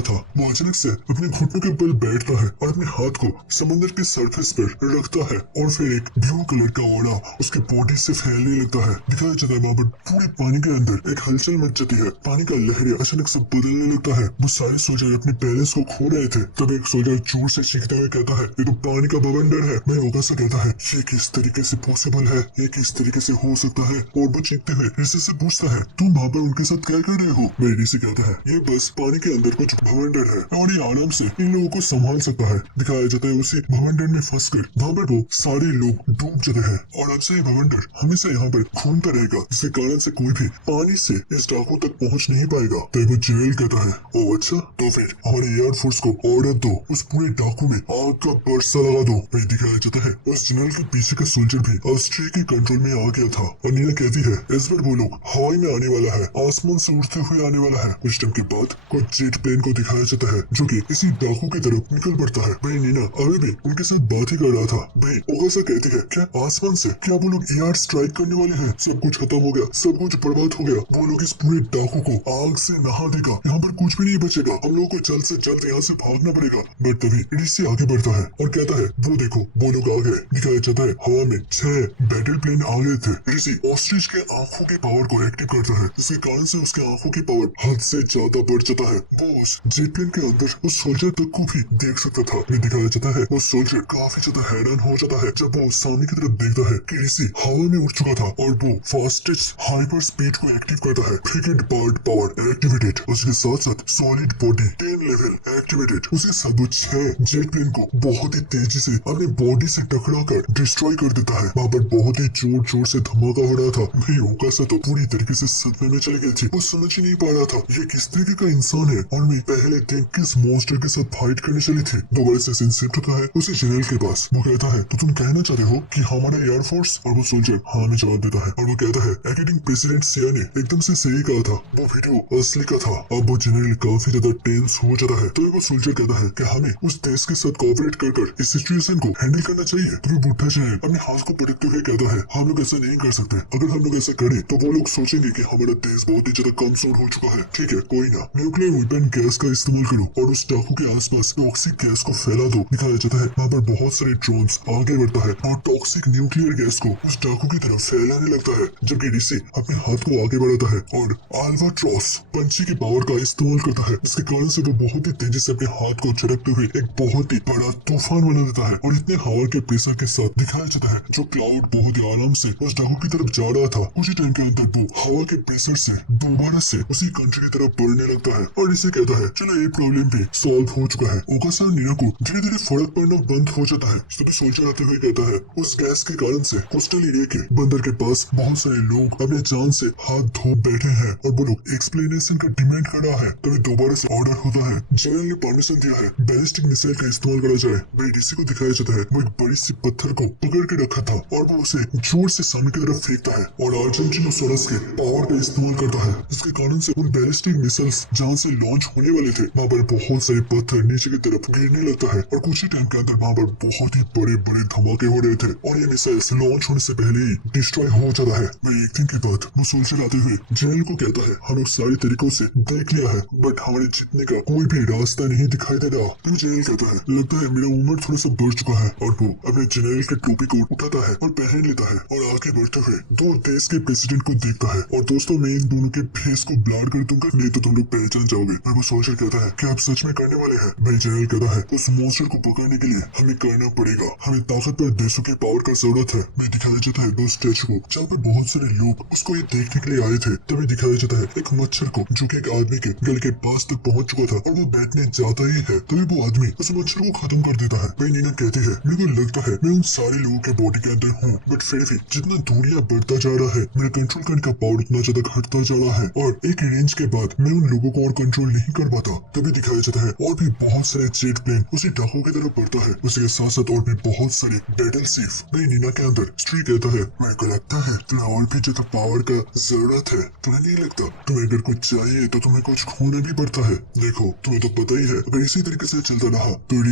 था। वो अचानक से अपने घुटनों के बल बैठता है और अपने हाथ को समंदर के सरफेस पर रखता है और फिर एक ब्लू कलर का ऑरा उसके बॉडी से फैलने लगता है। दिखाया जाता है वहाँ पर पूरे पानी के अंदर एक हलचल मच जाती है, पानी का लहरें अचानक से बदलने लगता है। वो सारे सोल्जर अपने बैलेंस को खो रहे थे। तब एक सोल्जर जोर से चीखते हुए कहता है, ये तो पानी का बवंडर है। मैं ओकासा कहता है, ये किस तरीके से पॉसिबल है, ये किस तरीके से हो सकता है? और वो चीखते हुए ऋषि से पूछता है, तुम वहाँ पर उनके साथ क्या कर रहे हो? मैं ऋषि कहता है, ये बस पानी के अंदर कुछ भवंडर है और ये आराम से इन लोगों को संभाल सकता है। दिखाया जाता है उसी भवंडर में फंसकर वहाँ पर वो सारे लोग डूब जाते हैं और अब से ये भवंडर हमेशा यहाँ पर घूमता रहेगा, जिसके कारण से कोई भी पानी से इस डाकू तक पहुँच नहीं पाएगा। तब वो जनरल कहता है, ओ अच्छा, तो फिर हमारे एयरफोर्स को ऑर्डर दो, उस पूरे डाकू में आग का बरसा लगा दो। वही दिखाया जाता है उस जनरल के पीछे का सोल्जर भी ऑस्ट्रिया के कंट्रोल में आ गया था। और नीना कहती है, इस बार वो लोग हवाई में आने वाला है, आसमान से उड़ते हुए आने वाला है। कुछ टाइम के बाद कुछ जेट प्लेन को दिखाया जाता है जो कि इसी डाकू की तरफ निकल पड़ता है। भाई नीना अभी भी उनके साथ बात ही कर रहा था। भाई ओकासा कहती है, क्या आसमान से क्या वो लोग एयर स्ट्राइक करने वाले हैं? सब कुछ खत्म हो गया, सब कुछ बर्बाद हो गया। वो लोग इस पूरे डाकू को आग से नहा देगा, यहाँ पर कुछ भी नहीं बचेगा, हम लोग को जल्द से जल्द यहाँ से भागना पड़ेगा। बट तभी ऋषि आगे बढ़ता है और कहता है, वो देखो वो लोग आ गए। दिखाया जाता है हवा में 6 बैटल प्लेन आ गए थे। ऋषि ऑस्ट्रिच के आंखों की पावर को एक्टिव करता है, जिसके कारण से उसके आंखों की पावर हद से ज्यादा बढ़ जाता है। वो उस जेट प्लेन के अंदर उस सोल्जर तक को भी देख सकता था। दिखाया जाता है वो सोल्जर काफी ज्यादा हैरान हो जाता है जब वो सामने की तरफ देखता है कि ऋषि हवा में उड़ चुका था और वो फास्टेस्ट हाइपर स्पीड को एक्टिव करता है। Cricket part power activated. उसके साथ साथ सॉलिड बॉडी 10 लेवल एक्टिवेटेड। उसके साथ वो 6 जेट प्लेन को बहुत ही तेजी से अपनी बॉडी से टकरा कर डिस्ट्रॉय कर देता है। वहाँ पर बहुत ही जोर जोर से धमाका हो रहा था। भाई ओकासा तो पूरी तरीके से सदमे में चले गए थे। वो समझ ही नहीं पा रहा था ये किस तरीके का इंसान है और मैं पहले दिन किस मॉन्स्टर के साथ फाइट करने चले थे। दोबारा से शिफ्ट होता है उसी जनरल के पास। वो कहता है तो तुम कहना चाह रहे हो कि हमारा एयरफोर्स, और वो सोल्जर हाँ में जवाब देता है और वो कहता है एकेडिंग प्रेसिडेंट सिया ने एकदम से सही कहा था, वो वीडियो असली का था। अब वो जनरल काफी ज्यादा टेंस हो जाता है। तो वो सोल्जर कहता है कि हमें उस देश के साथ कोऑपरेट कर इस सिचुएशन को हैंडल करना चाहिए। तो वो बुढ़ा जनरल अपने हाथ को पटकते हुए कहता है हम लोग ऐसा नहीं कर सकते। अगर हम लोग ऐसा करें तो वो लोग सोचेंगे कि हमारा देश बहुत ही ज्यादा कमजोर हो चुका है। ठीक है कोई ना, न्यूक्लियर वेपन गैस का इस्तेमाल करो और उस डाकू के आसपास टॉक्सिक गैस को फैला दो। दिखाया जाता है वहाँ पर बहुत सारे ड्रोन्स आगे बढ़ता है और टॉक्सिक न्यूक्लियर गैस को उस डाकू की तरफ फैलाने लगता है, जबकि ऋषि अपने हाथ को आगे बढ़ाता है और अल्बाट्रॉस पंछी की पावर का इस्तेमाल करता है, जिसके कारण से वो बहुत ही तेजी से अपने हाथ को झटकते हुए एक बहुत ही बड़ा तूफान बना देता है। और इतने हवा के प्रेशर के साथ दिखाया जाता है जो क्लाउड बहुत ही आराम से उस डाकू की तरफ जा रहा था, कुछ ही टाइम के अंदर वो हवा के प्रेशर से दोबारा से उसी कंट्री की तरफ बढ़ने लगता है और इसे कहता है चलो ये प्रॉब्लम भी सॉल्व हो चुका है। ओकासा और नीना को धीरे धीरे फर्क पड़ना बंद हो जाता है। तभी सोल्जर आते हुए कहता है उस गैस के कारण से कोस्टल एरिया के बंदर के पास बहुत सारे लोग अपने जान से हाथ धो बैठे हैं और वो लोग एक्सप्लेनेशन का डिमांड कर रहा है। तभी दोबारा से ऑर्डर होता है, जनरल ने परमिशन दिया है बैलिस्टिक मिसाइल का इस्तेमाल करा जाए। भाई डीसी को दिखाया जाता है वो एक बड़ी सी पत्थर को पकड़ के रखा था और वो उसे जोर से सामने की तरफ फेंकता है और अर्जेंटिनोसोरस के पावर का इस्तेमाल करता है, जिसके कारण से उन बैलिस्टिक मिसाइल्स जहां से लॉन्च होने वाले थे वहाँ पर बहुत सारे पत्थर नीचे की तरफ गिरने लगता है और कुछ ही टाइम के अंदर वहाँ पर बहुत ही बड़े बड़े धमाके हो रहे थे और ये मिसाइल्स लॉन्च होने से पहले ही डिस्ट्रॉय हो जाता है। मैं एक दिन के बाद वो सोल्जर आते हुए जनरल को कहता है हम लोग सारे तरीकों से देख लिया है बट हमारे जीतने का कोई भी रास्ता नहीं दिखाई दे रहा। तो जनरल कहता है लगता है मेरा उम्र थोड़ा सा बढ़ चुका है और वो अपने जनरल के टोपी को उठाता है और पहन लेता है और आगे बढ़ते हुए दो देश के प्रेसिडेंट को देखता है और दोस्तों मैं इन दोनों के फेस को ब्लर कर दूंगा नहीं तो तुम लोग पहचान जाओगे। और वो सोल्जर कहता है कि आप सच में करने वाले हैं। भाई जनरल कहता है उस मॉन्स्टर को पकड़ने के लिए हमें करना पड़ेगा, हमें ताकतवर देशों की पावर का जरूरत है। मैं दिखाया जाता है दो स्टैचू को जहाँ पर बहुत सारे लोग उसको ये देखने के लिए आए थे। तभी दिखाया जाता है एक मच्छर को जो कि एक आदमी के गले के पास तक पहुंच चुका था और वो बैठने जाता ही है तभी वो आदमी उस मच्छर को खत्म कर देता है। भाई नीना कहती है मेरे को लगता है मैं उन सारे लोगों के बॉडी के अंदर हूँ बट फिर भी जितना दूरियां बढ़ता जा रहा है मेरा कंट्रोल करने का पावर उतना ज्यादा घटता जा रहा है और एक रेंज के बाद मैं उन लोगों को और कंट्रोल नहीं कर पाता। तभी दिखाया जाता है और भी बहुत सारे जेट प्लेन उसी डाकू की तरफ बढ़ता है, उसी के साथ साथ और भी बहुत सारे बैटल शिप। भाई नीना के अंदर स्ट्री कहता है मेरे को लगता है तुम्हें और भी ज्यादा पावर का जरूरत है, तुम्हें नहीं लगता? तुम्हें अगर कुछ चाहिए तो तुम्हें कुछ खोना भी पड़ता है। देखो तुम्हें तो पता ही है अगर इसी तरीके से चलता रहा तो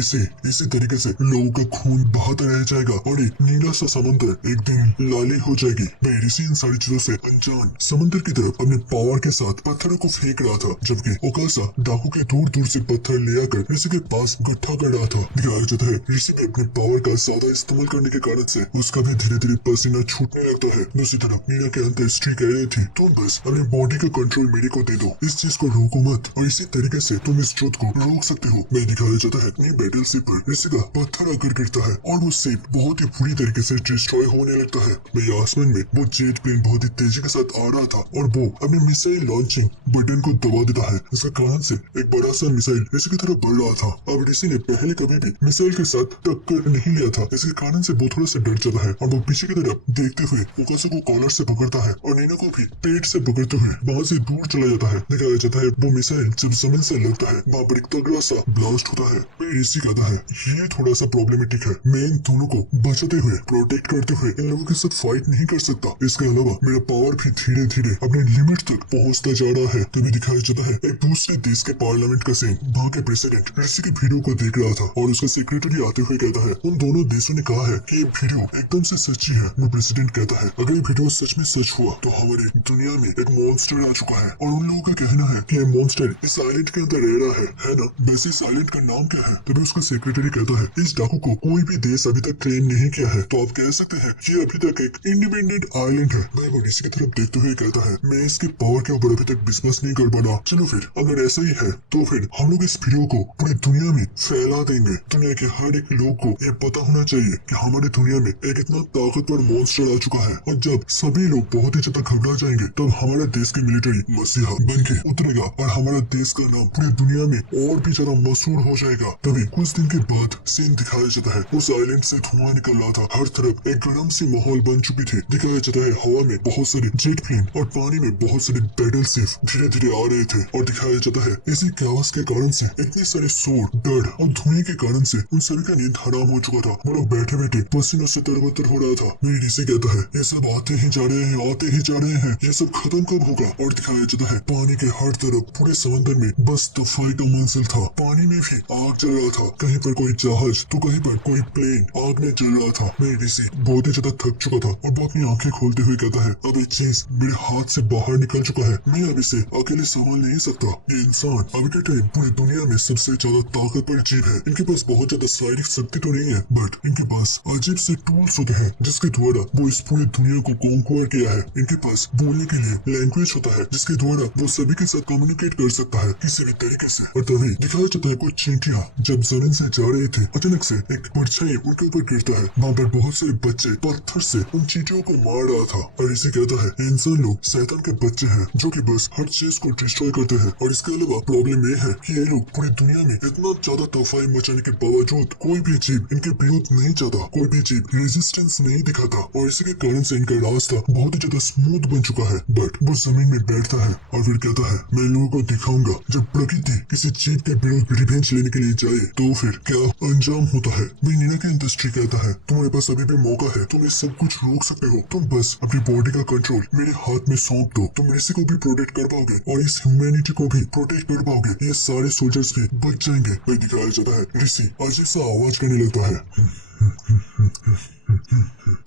इसी तरीके से लोगों का खून बहाता रह जाएगा और एक नीला सा समंदर एक दिन लाली हो जाएगी। भाई ऋषि इन सारी चीजों से अनजान समंदर की तरफ अपने पावर के साथ पत्थरों को फेंक रहा था, जबकि ओकासा डाकू के दूर दूर से पत्थर ले आकर ऋषि के पास इकट्ठा कर रहा था। दिखाया जाता है ऋषि ने अपने पावर का ज्यादा इस्तेमाल करने के कारण से उसका भी धीरे धीरे पसीना छूटने लगता है। दूसरी तरफ मीना के अंदर स्त्री कह रही थी तुम बस अपने बॉडी का कंट्रोल मेरे को दे दो, इस चीज को रोको मत और इसी तरीके से तुम इस जुद्ध को रोक सकते हो। मैं दिखाया जाता है अपनी बैटल शिप पर ऋषि का पत्थर आकर गिरता है और वो शिप बहुत ही बुरी तरीके से डिस्ट्रॉय होने लगता है। भाई आसमान में वो जेट प्लेन बहुत ही तेजी के साथ आ रहा था और वो अपने मिसाइल लॉन्चिंग बटन को दबा देता है, इसके कारण से एक बड़ा सा मिसाइल ऋषि की तरफ बढ़ रहा था। अब ऋषि ने पहले कभी भी मिसाइल के साथ टक्कर नहीं लिया था, इसके कारण से वो थोड़ा सा डर जाता है और वो पीछे की तरफ देखते हुए ओकासा को कॉलर से पकड़ता है और नीना को भी पेट से पकड़ते हुए वहां से दूर चला जाता है। दिखाया जाता है वो मिसाइल जब जमीन से लगता है वहाँ पर एक तगड़ा सा ब्लास्ट होता है। फिर ऋषि कहता है ये थोड़ा सा प्रॉब्लमेटिक है, मैं इन दोनों को बचाते हुए प्रोटेक्ट करते हुए इन लोगों के साथ फाइट नहीं कर सकता। इसके अलावा मेरा पावर भी धीरे धीरे अपने लिमिट तक पहुंचता जा रहा है। तभी दिखाया जाता है एक दूसरे देश के पार्लियामेंट का सीन, वहाँ के प्रेसिडेंट ऋषि की वीडियो को देख रहा था और उसका सेक्रेटरी आते हुए कहता है उन दोनों देशों ने कहा है कि ये वीडियो एकदम से सच्ची है। वो प्रेसिडेंट कहता है अगर ये वीडियो सच में सच हुआ तो हमारी दुनिया में एक मॉन्स्टर आ चुका है और उन लोगों का कहना है कि ये मॉन्स्टर इस आइलैंड के अंदर रह रहा है ना? वैसे इस आइलैंड का नाम क्या है? तभी उसका सेक्रेटरी कहता है इस डाकू को कोई भी देश अभी तक क्लेम नहीं किया है, तो आप कह सकते हैं ये अभी तक एक इंडिपेंडेंट आइलैंड है। वह वो ऋषि की तरफ देखते हुए कहता है मैं इसके पावर के ऊपर अभी तक विश्वास नहीं कर पा रहा। चलो फिर अगर ऐसा ही है तो फिर हम लोग इस वीडियो को पूरी दुनिया में फैला देंगे। दुनिया के हर एक लोग को ये पता होना चाहिए कि हमारी दुनिया में एक इतना ताकतवर मॉन्स्टर आ चुका है और जब सभी लोग बहुत ही ज्यादा घबरा जाएंगे तब हमारे देश की मिलिट्री मसीहा बन के उतरेगा और हमारा देश का नाम पूरी दुनिया में और भी ज्यादा मशहूर हो जाएगा। तभी कुछ दिन के बाद सीन दिखाया जाता है, उस आइलैंड से धुआं निकल रहा था, हर तरफ एक गर्म सी माहौल बन चुकी थी। दिखाया जाता है हवा में बहुत सारे जेट प्लेन और पानी में बहुत सारे बैटल शिप धीरे धीरे आ रहे थे। और दिखाया जाता है इसी कैओस के कारण से, इतने सारे शोर, डर और धुएं के कारण से उन सभी का नींद हराम हो चुका था। वो लोग बैठे बैठे पसीनों से तरबतर हो रहा था। मेरी ऋषि कहता है ये सब आते ही जा रहे हैं, आते ही जा रहे हैं, ये सब खत्म कब होगा। और दिखाया जाता है पानी के हर तरफ पूरे समंदर में बस द फाइट का मंजिल था। पानी में भी आग जल रहा था, कहीं पर कोई जहाज तो कहीं पर कोई प्लेन आग में जल रहा था। मेरी ऋषि बहुत ही ज्यादा थक चुका था और वो अपनी आंखें खोलते हुए कहता है अब ये चीज मेरे हाथ से बाहर निकल चुका है, मैं अब इसे अकेले संभाल नहीं सकता। ये इंसान अभी के टाइम पूरी दुनिया में सबसे ज्यादा ताकतवर जीव है। इनके पास बहुत ज्यादा शारीरिक शक्ति तो नहीं है, बट इनके पास अजीब से टूल्स होते हैं जिसके द्वारा वो इस पूरी दुनिया को कॉन्क्वर किया है। इनके पास बोलने के लिए लैंग्वेज होता है जिसके द्वारा वो सभी के साथ कम्युनिकेट कर सकता है किसी भी तरीके से। और तभी दिखाया जाता है कुछ चींटियां जब जमीन से जा रहे थे, अचानक से एक परछाई उनके ऊपर गिरता है। वहाँ पर बहुत सारे बच्चे पत्थर से उन चींटियों को मार रहा था। और इसे कहता है इंसान लोग शैतान के बच्चे हैं जो कि बस हर चीज को डिस्ट्रॉय करते हैं। और इसके अलावा प्रॉब्लम ये है कि ये लोग पूरी दुनिया में इतना ज्यादा तबाही मचाने के बावजूद कोई भी जीव इनके विरोध नहीं चाहता, कोई भी जीव रेजिस्टेंस नहीं दिखाता। और इसी के कारण से इनका रास्ता बहुत ही ज्यादा स्मूथ बन चुका है। बट वो जमीन में बैठता है और फिर कहता है मैं लोगों को दिखाऊंगा जब प्रकृति किसी जीव के विरोध रिवेंज लेने के लिए जाए तो फिर क्या अंजाम होता है। भाई नीना के इंडस्ट्री कहता है तुम्हारे पास अभी भी मौका है, तुम ये सब कुछ रोक सकते हो, तुम बस अपनी बॉडी का कंट्रोल मेरे हाथ में सौंप दो, तुम ऋषि को भी प्रोटेक्ट कर पाओगे और इस ह्यूमैनिटी को भी प्रोटेक्ट कर पाओगे, ये सारे सोल्जर्स भी बच जाएंगे। भाई दिखाया जाता है ऋषि अजीब सा आवाज करने लगता है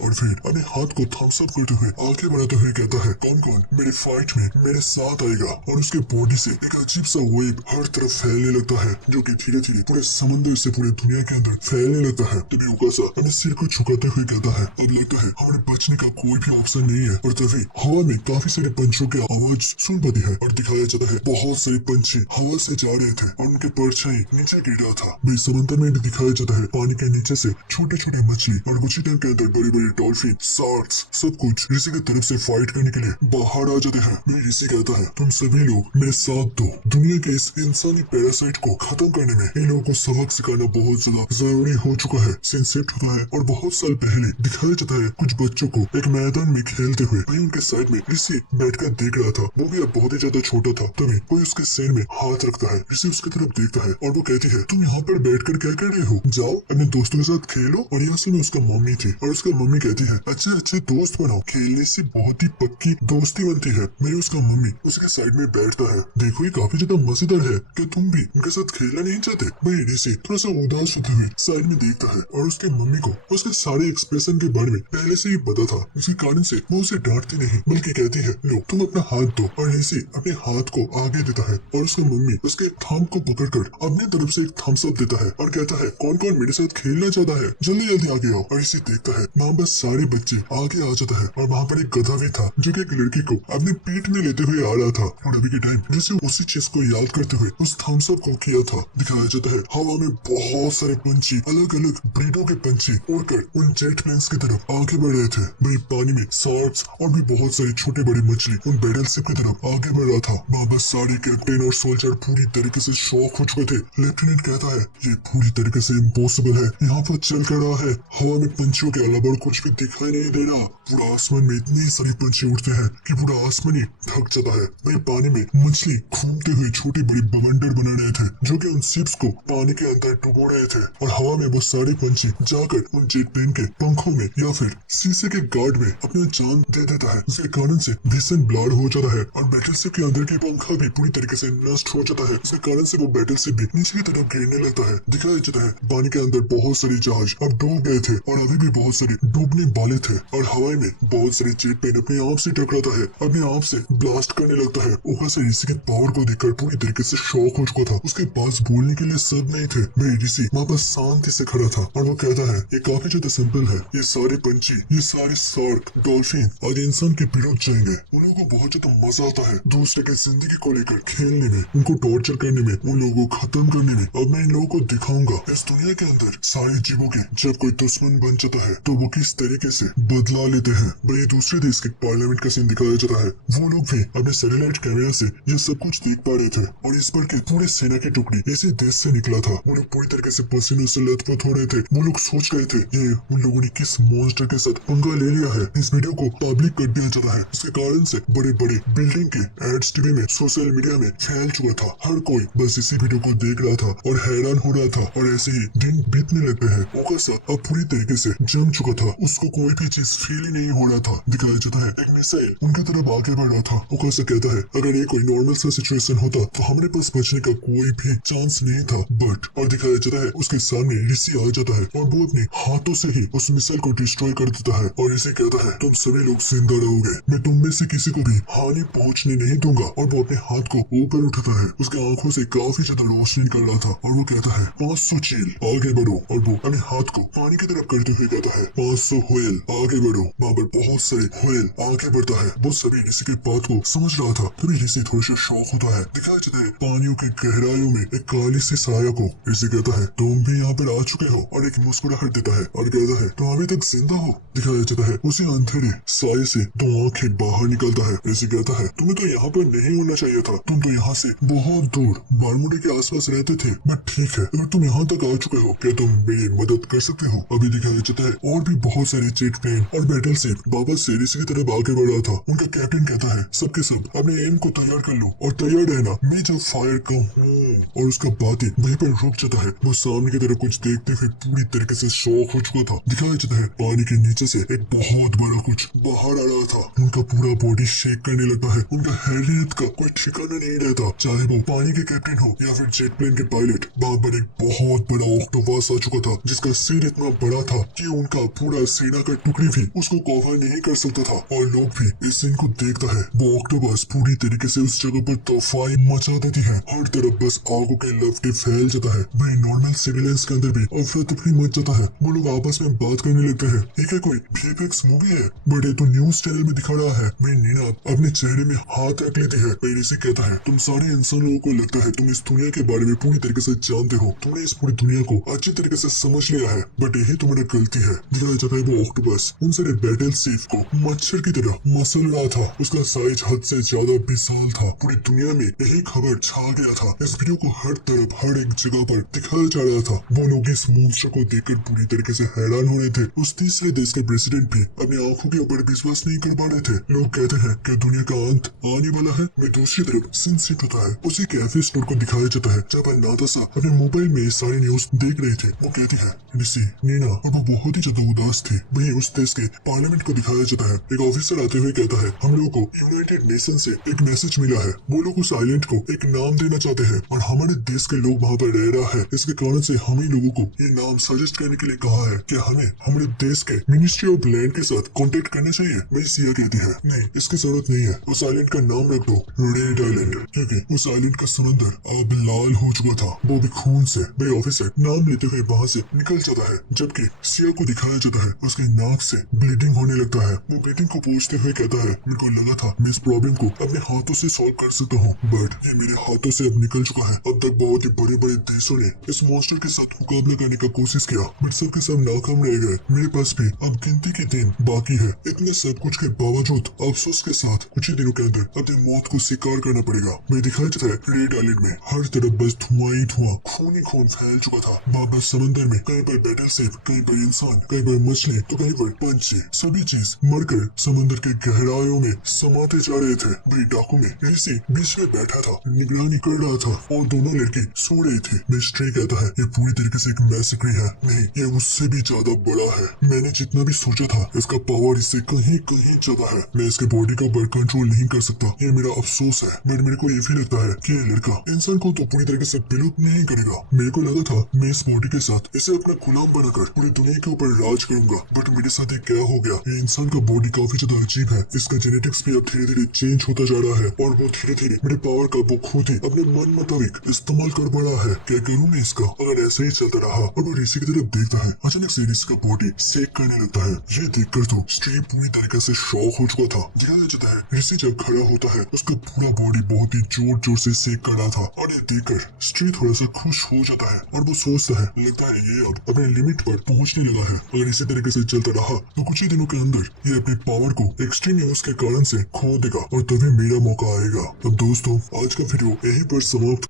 और फिर अपने हाथ को थम्स अप करते हुए आगे बढ़ाते हुए कहता है कौन कौन मेरी फाइट में मेरे साथ आएगा। और उसके बॉडी से एक अजीब सा वेव हर तरफ फैलने लगता है जो कि धीरे धीरे पूरे समंदर से पूरी दुनिया के अंदर फैलने लगता है। तभी उकासा अपने सिर को झुकाते हुए कहता है अब लगता है हमारे बचने का कोई भी ऑप्शन नहीं है। और तभी हवा में काफी सारे पंछियों की आवाज सुन पाती है और दिखाया जाता है बहुत सारे पंछी हवा से जा रहे थे और उनके परछाई नीचे गिर रहा था। भाई समंदर में भी दिखाया जाता है पानी के नीचे से छोटे छोटे मछली और कुछ ही टाइम के अंदर बड़े बड़े डॉल्फिन, शार्क्स सब कुछ ऋषि की तरफ से फाइट करने के लिए बाहर आ जाते हैं। मैं ऋषि कहता है तुम सभी लोग मेरे साथ दो, दुनिया के इस इंसानी पैरासाइट को खत्म करने में इन लोगों को सबक सिखाना बहुत ज्यादा जरूरी हो चुका है। सिंसेप्ट होता है और बहुत साल पहले दिखाया जाता है कुछ बच्चों को एक मैदान में खेलते हुए। वहीं उनके साइड में ऋषि बैठकर देख रहा था, वो भी अब बहुत ही ज्यादा छोटा था। तभी कोई उसके सर में हाथ रखता है, ऋषि उसकी तरफ देखता है और वो कहती है तुम यहाँ पर बैठकर क्या कर रहे हो, जाओ अपने दोस्तों के साथ खेलो। और यहाँ से उसका मम्मी थी और उसका मम्मी कहती है अच्छे अच्छे दोस्त बनाओ, खेलने से बहुत ही पक्की दोस्ती बनती है। मेरी उसका मम्मी उसके साइड में बैठता है, देखो ये काफी ज्यादा मजेदार है, क्या तुम भी उनके साथ खेलना नहीं चाहते। भाई ऋषि थोड़ा सा उदास होते हुए साइड में देखता है और उसके मम्मी को उसके सारे एक्सप्रेशन के बारे में पहले से ही पता था, इसी कारण से वो उसे डांटती नहीं बल्कि कहती है लो तुम अपना हाथ दो। और ऋषि अपने हाथ को आगे देता है और उसकी मम्मी उसके थंब को पकड़कर अपनी तरफ से एक थम्स अप देता है और कहता है कौन कौन मेरे साथ खेलना चाहता है, जल्दी जल्दी आगे आओ। और ऋषि देखता है वहाँ बस सारे बच्चे आगे आ जाता है और वहाँ पर एक गधा भी था जो कि एक लड़की को अपने पेट में लेते हुए आ रहा था। और अभी के टाइम जैसे उसी चीज को याद करते हुए उस थम्स अप को किया था। दिखाया जाता है हवा में बहुत सारे पंछी, अलग अलग ब्रीडों के पंछी उड़कर उन जेट प्लेन्स की तरफ आगे बढ़ रहे थे। वही पानी में शार्क्स और भी बहुत सारे छोटे बड़े मछली उन बैटल शिप की तरफ आगे बढ़ रहा था। वहाँ बस सारे कैप्टन और सोल्जर पूरी तरीके से शॉक हो चुके थे। लेफ्टिनेंट कहता है ये पूरी तरीके से इम्पॉसिबल है, यहाँ पर चल कर रहा है हवा में पंछियों के अलावा कुछ भी दिखाई नहीं दे रहा। पूरा आसमान में इतने सारे पंछी उड़ते हैं कि पूरा आसमान ही ढक जाता है। वही पानी में मछली घूमते हुए छोटी बड़ी बवंडर बना रहे थे जो कि उन शिप्स को पानी के अंदर डुबो रहे थे। और हवा में वो सारे पंछी जाकर उन जेट प्लेन के पंखों में या फिर शीशे के गार्ड में अपनी जान दे देता है, जिसके कारण से भीषण ब्लाड हो जाता है और बैटल शिप के अंदर की पंखा भी पूरी तरीके से नष्ट हो जाता है, जिसके कारण से वो बैटल शिप भी नीचे की तरफ गिरने लगता है। दिखाया जाता है पानी के अंदर बहुत सारे जहाज अब डूब गए थे और अभी भी बहुत सारे डूबने वाले थे। और हवाई में बहुत सारे जेट प्लेन अपने आप से टकराता है, अपने आप से ब्लास्ट करने लगता है। ओकासा ऋषि के पावर को देखकर पूरी तरीके से शॉक हो चुका था, उसके पास बोलने के लिए शब्द नहीं थे। वही ऋषि वहाँ पर शांति से खड़ा था और वो कहता है ये काफी ज्यादा सिंपल है, ये सारे पंछी, ये सारे शार्क, डॉल्फिन आज इंसान के विरोध जाएंगे। उन लोगों को बहुत ज्यादा मजा आता है दूसरे के जिंदगी को लेकर खेलने में, उनको टॉर्चर करने में, उन लोगों को खत्म करने में। अब मैं इन लोगों को दिखाऊंगा इस दुनिया के अंदर सारे जीवों के जब कोई दुश्मन बन जाता है तो वो किस तरीके से बदला लेते हैं। वही दूसरे देश के पार्लियामेंट का सीन दिखाया जाता है। वो लोग भी अपने सैटेलाइट कैमरा से ये सब कुछ देख पा रहे थे और इस पर के पूरे सेना की टुकड़ी इसी देश से निकला था। वो लोग पूरी तरीके से पसीनों से लथपथ हो रहे थे। वो लोग सोच रहे थे ये उन लोगों ने किस मॉन्स्टर के साथ पंगा ले लिया है। इस वीडियो को पब्लिक कर दिया जाता है। इसके कारण से बड़े बड़े बिल्डिंग के एड्स टीवी में, सोशल मीडिया में फैल चुका था। हर कोई बस इसी वीडियो को देख रहा था और हैरान हो रहा था। और ऐसे ही दिन बीतने लगते हैं। ओकासा अब पूरी तरीके से जम चुका था। उसको कोई भी चीज फील ही नहीं हो रहा था। दिखाया जाता है एक मिसाइल उनकी तरफ आगे बढ़ रहा था। ओकासा कहता है अगर ये कोई नॉर्मल सा सिचुएशन होता तो हमारे पास बचने का कोई भी चांस नहीं था। बट और दिखाया जाता है उसके सामने ऋषि आ जाता है और वो अपने हाथों से ही उस मिसाइल को डिस्ट्रॉय कर देता है और इसे कहता है तुम सभी लोग जिंदा रहोगे, मैं तुम में से किसी को भी हानि पहुंचने नहीं दूंगा। और वो अपने हाथ को ऊपर उठाता है। उसके आंखों से काफी ज्यादा रोशनी निकल रहा था और वो कहता है 500 चील आगे बढ़ो। और वो अपने हाथ को पानी की तरफ करते हुए कहता है 500 व्हेल आगे बढ़ो। वहाँ पर बहुत सारे व्हेल आगे बढ़ता है। वो सभी ऋषि की बात को समझ रहा था। तभी ऋषि थोड़ा सा शौक होता है। दिखाया जाता है पानियों के गहराइयों में एक काली सी साया को। ऋषि कहता है तुम भी यहाँ पर आ चुके हो और एक मुस्कुराहट देता है और कहता है तुम अभी तक जिंदा हो। दिखाया जाता है उसी अंधेरे साये से 2 आंखें बाहर निकलता है। ऋषि कहता है तुम्हें तो यहाँ पर नहीं होना चाहिए था, तुम तो यहाँ से बहुत दूर बारमूडे के आसपास रहते थे। बट ठीक है अगर तुम यहाँ तक आ चुके हो क्या तुम मेरी मदद कर सकते हो। अभी दिखाया जाता है और भी बहुत सारे जेट प्लेन और बैटल शिप वापस से ऋषि की तरफ आगे बढ़ रहा था। उनका कैप्टन कहता है सबके सब अपने एम को तैयार कर लो और तैयार रहना, मैं जब फायर कहूँ। और उसका बात ही वहीं पर रुक जाता है। वो सामने की तरफ कुछ देखते हुए पूरी तरीके से शॉक हो चुका था। दिखाया जाता है पानी के नीचे से एक बहुत बड़ा कुछ बाहर आ रहा था। उनका पूरा बॉडी शेक करने लगता है। उनका हैरियत का कोई ठिकाना नहीं रहता, चाहे वो पानी के कैप्टन हो या फिर जेट प्लेन के पायलट। वहां पर एक बहुत बड़ा ऑक्टोपस आ चुका था जिसका सिर इतना बड़ा था कि उनका पूरा सेना का टुकड़ी भी उसको कवर नहीं कर सकता था। और लोग भी इस सीन को देखता है। वो ऑक्टोपस पूरी तरीके से उस जगह पर तोफाई मचा देती है। हर तरफ बस आगों के लपटे फैल जाता है। वही नॉर्मल सिविलियंस के अंदर भी अफरा तफरी मच जाता है। वो लोग आपस में बात करने लगते हैं ये क्या कोई वीएफएक्स मूवी है। बट ये तो न्यूज चैनल में दिखा रहा है। वही नीना अपने चेहरे में हाथ रख लेती है। फिर इसे कहता है तुम सारे इंसान लोगों को लगता है तुम इस दुनिया के बारे में पूरी तरीके से जानते हो, तुमने इस पूरी दुनिया को अच्छी तरीके से समझ लिया है। बट यही तुम्हारी गलती है। दिखाया जाता है वो ऑक्टोपस उन सारे बैटल शिप को मच्छर की तरह मसल रहा था। उसका साइज हद से ज्यादा विशाल था। पूरी दुनिया में यही खबर छा गया था। इस वीडियो को हर तरफ हर एक जगह पर दिखाया जा रहा था। वो लोग इस मॉन्स्टर को देखकर पूरी तरीके से हैरान हो रहे थे। उस तीसरे देश के प्रेसिडेंट भी अपनी आंखों के ऊपर विश्वास नहीं कर पा रहे थे। लोग कहते हैं कि दुनिया का अंत आने वाला है। मैं दूसरी तरफ सीन सेट होता है। उसी कैफे स्टोर को दिखाया जाता है जहाँ पर नाताशा अपने मोबाइल में सारी न्यूज देख रही थी। वो कहती है ऋषि, नीना और वो बहुत ही ज्यादा उदास थी। वही उस देश के पार्लियामेंट को दिखाया जाता है। एक ऑफिसर आते हुए कहता है हम लोगों को यूनाइटेड नेशन से एक मैसेज मिला है। वो लोग उस आइलैंड को एक नाम देना चाहते हैं और हमारे देश के लोग वहाँ पर रह रहा है। इसके कारण से हम ही लोगों को ये नाम सजेस्ट करने के लिए कहा है कि हमें हमारे देश के मिनिस्ट्री ऑफ लैंड के साथ कॉन्टेक्ट करना चाहिए। वही सिया कहती है नहीं, इसकी जरूरत नहीं है। उस आइलैंड का नाम रख दो रेड आइलैंड, क्योंकि उस आइलैंड का समंदर अब लाल हो चुका था, वो भी खून से। वही ऑफिसर नाम लेते हुए वहाँ से निकल जाता है। जबकि सिया को दिखाया जाता है उसके नाक से ब्लीडिंग होने लगता है। वो ब्लीडिंग को पूछते हुए कहता है मेरे को लगा था मैं इस प्रॉब्लम को अपने हाथों से सॉल्व कर सकता हूँ, बट ये मेरे हाथों से अब निकल चुका है। अब तक बहुत ही बड़े बड़े देशों ने इस मॉन्स्टर के साथ मुकाबला करने का कोशिश किया, बट सबके सब नाकाम रह गए। मेरे पास भी अब गिनती के दिन बाकी है। इतने सब कुछ के बावजूद अफसोस के साथ कुछ ही दिनों के अंदर अपनी मौत को स्वीकार करना पड़ेगा। मैं दिखाया जाता है रेड आइलैंड में हर तरफ बस धुआं ही धुआं, खून ही खून फैल चुका था। वहाँ बस समंदर में कहीं पर बैटल शिप, कहीं पर इंसान, कहीं पर मछली तो कहीं पर पंछी, सभी चीज मरकर समंदर के गहराइयों में समाते जा रहे थे। वही डाकू में ऋषि बीच में बैठा था, निगरानी कर रहा था और दोनों लड़के सो रहे थे। मिस्ट्री कहता है ये पूरी तरीके से एक मैसेक्री है। नहीं, ये उससे भी ज्यादा बड़ा है। मैंने जितना भी सोचा था इसका पावर इससे कहीं कहीं ज्यादा है। मैं इसके बॉडी का ऊपर कंट्रोल नहीं कर सकता, ये मेरा अफसोस है। बट मेरे को ये भी लगता है कि ये लड़का इंसान को तो पूरी तरीके से विलुप्त नहीं करेगा। मेरे को लगा था मैं इस बॉडी के साथ इसे अपना गुलाम बनाकर पूरी दुनिया के ऊपर राज करूंगा, बट मेरे साथ ये क्या हो गया। ये इंसान का बॉडी काफी ज्यादा अजीब है। इसका जेनेटिक्स भी अब धीरे धीरे चेंज होता जा रहा है और वो धीरे धीरे मेरे पावर का वो खुद ही अपने मन मुताबिक इस्तेमाल कर पा रहा है। क्या करूँ मैं इसका। अगर ऐसे ही चलता रहा और वो ऋषि की तरफ देखता है, अचानक से ऋषि का बॉडी शेक करने लगता है। ये देखकर तो स्ट्री पूरी तरीके से शॉक हो चुका था। दिखाया जाता है ऋषि जब खड़ा होता है उसका पूरा बॉडी बहुत ही जोर जोर से शेक कर रहा था और ये देखकर स्ट्री थोड़ा सा खुश हो जाता है और वो सोचता है लगता है ये अब अपने लिमिट पर पहुंचने लगा है। है। अगर इसी तरीके से चलता रहा तो कुछ ही दिनों के अंदर ये अपनी पावर को एक्सट्रीम यूज के कारण से खो देगा और तभी मेरा मौका आएगा। तो दोस्तों आज का वीडियो यहीं पर समाप्त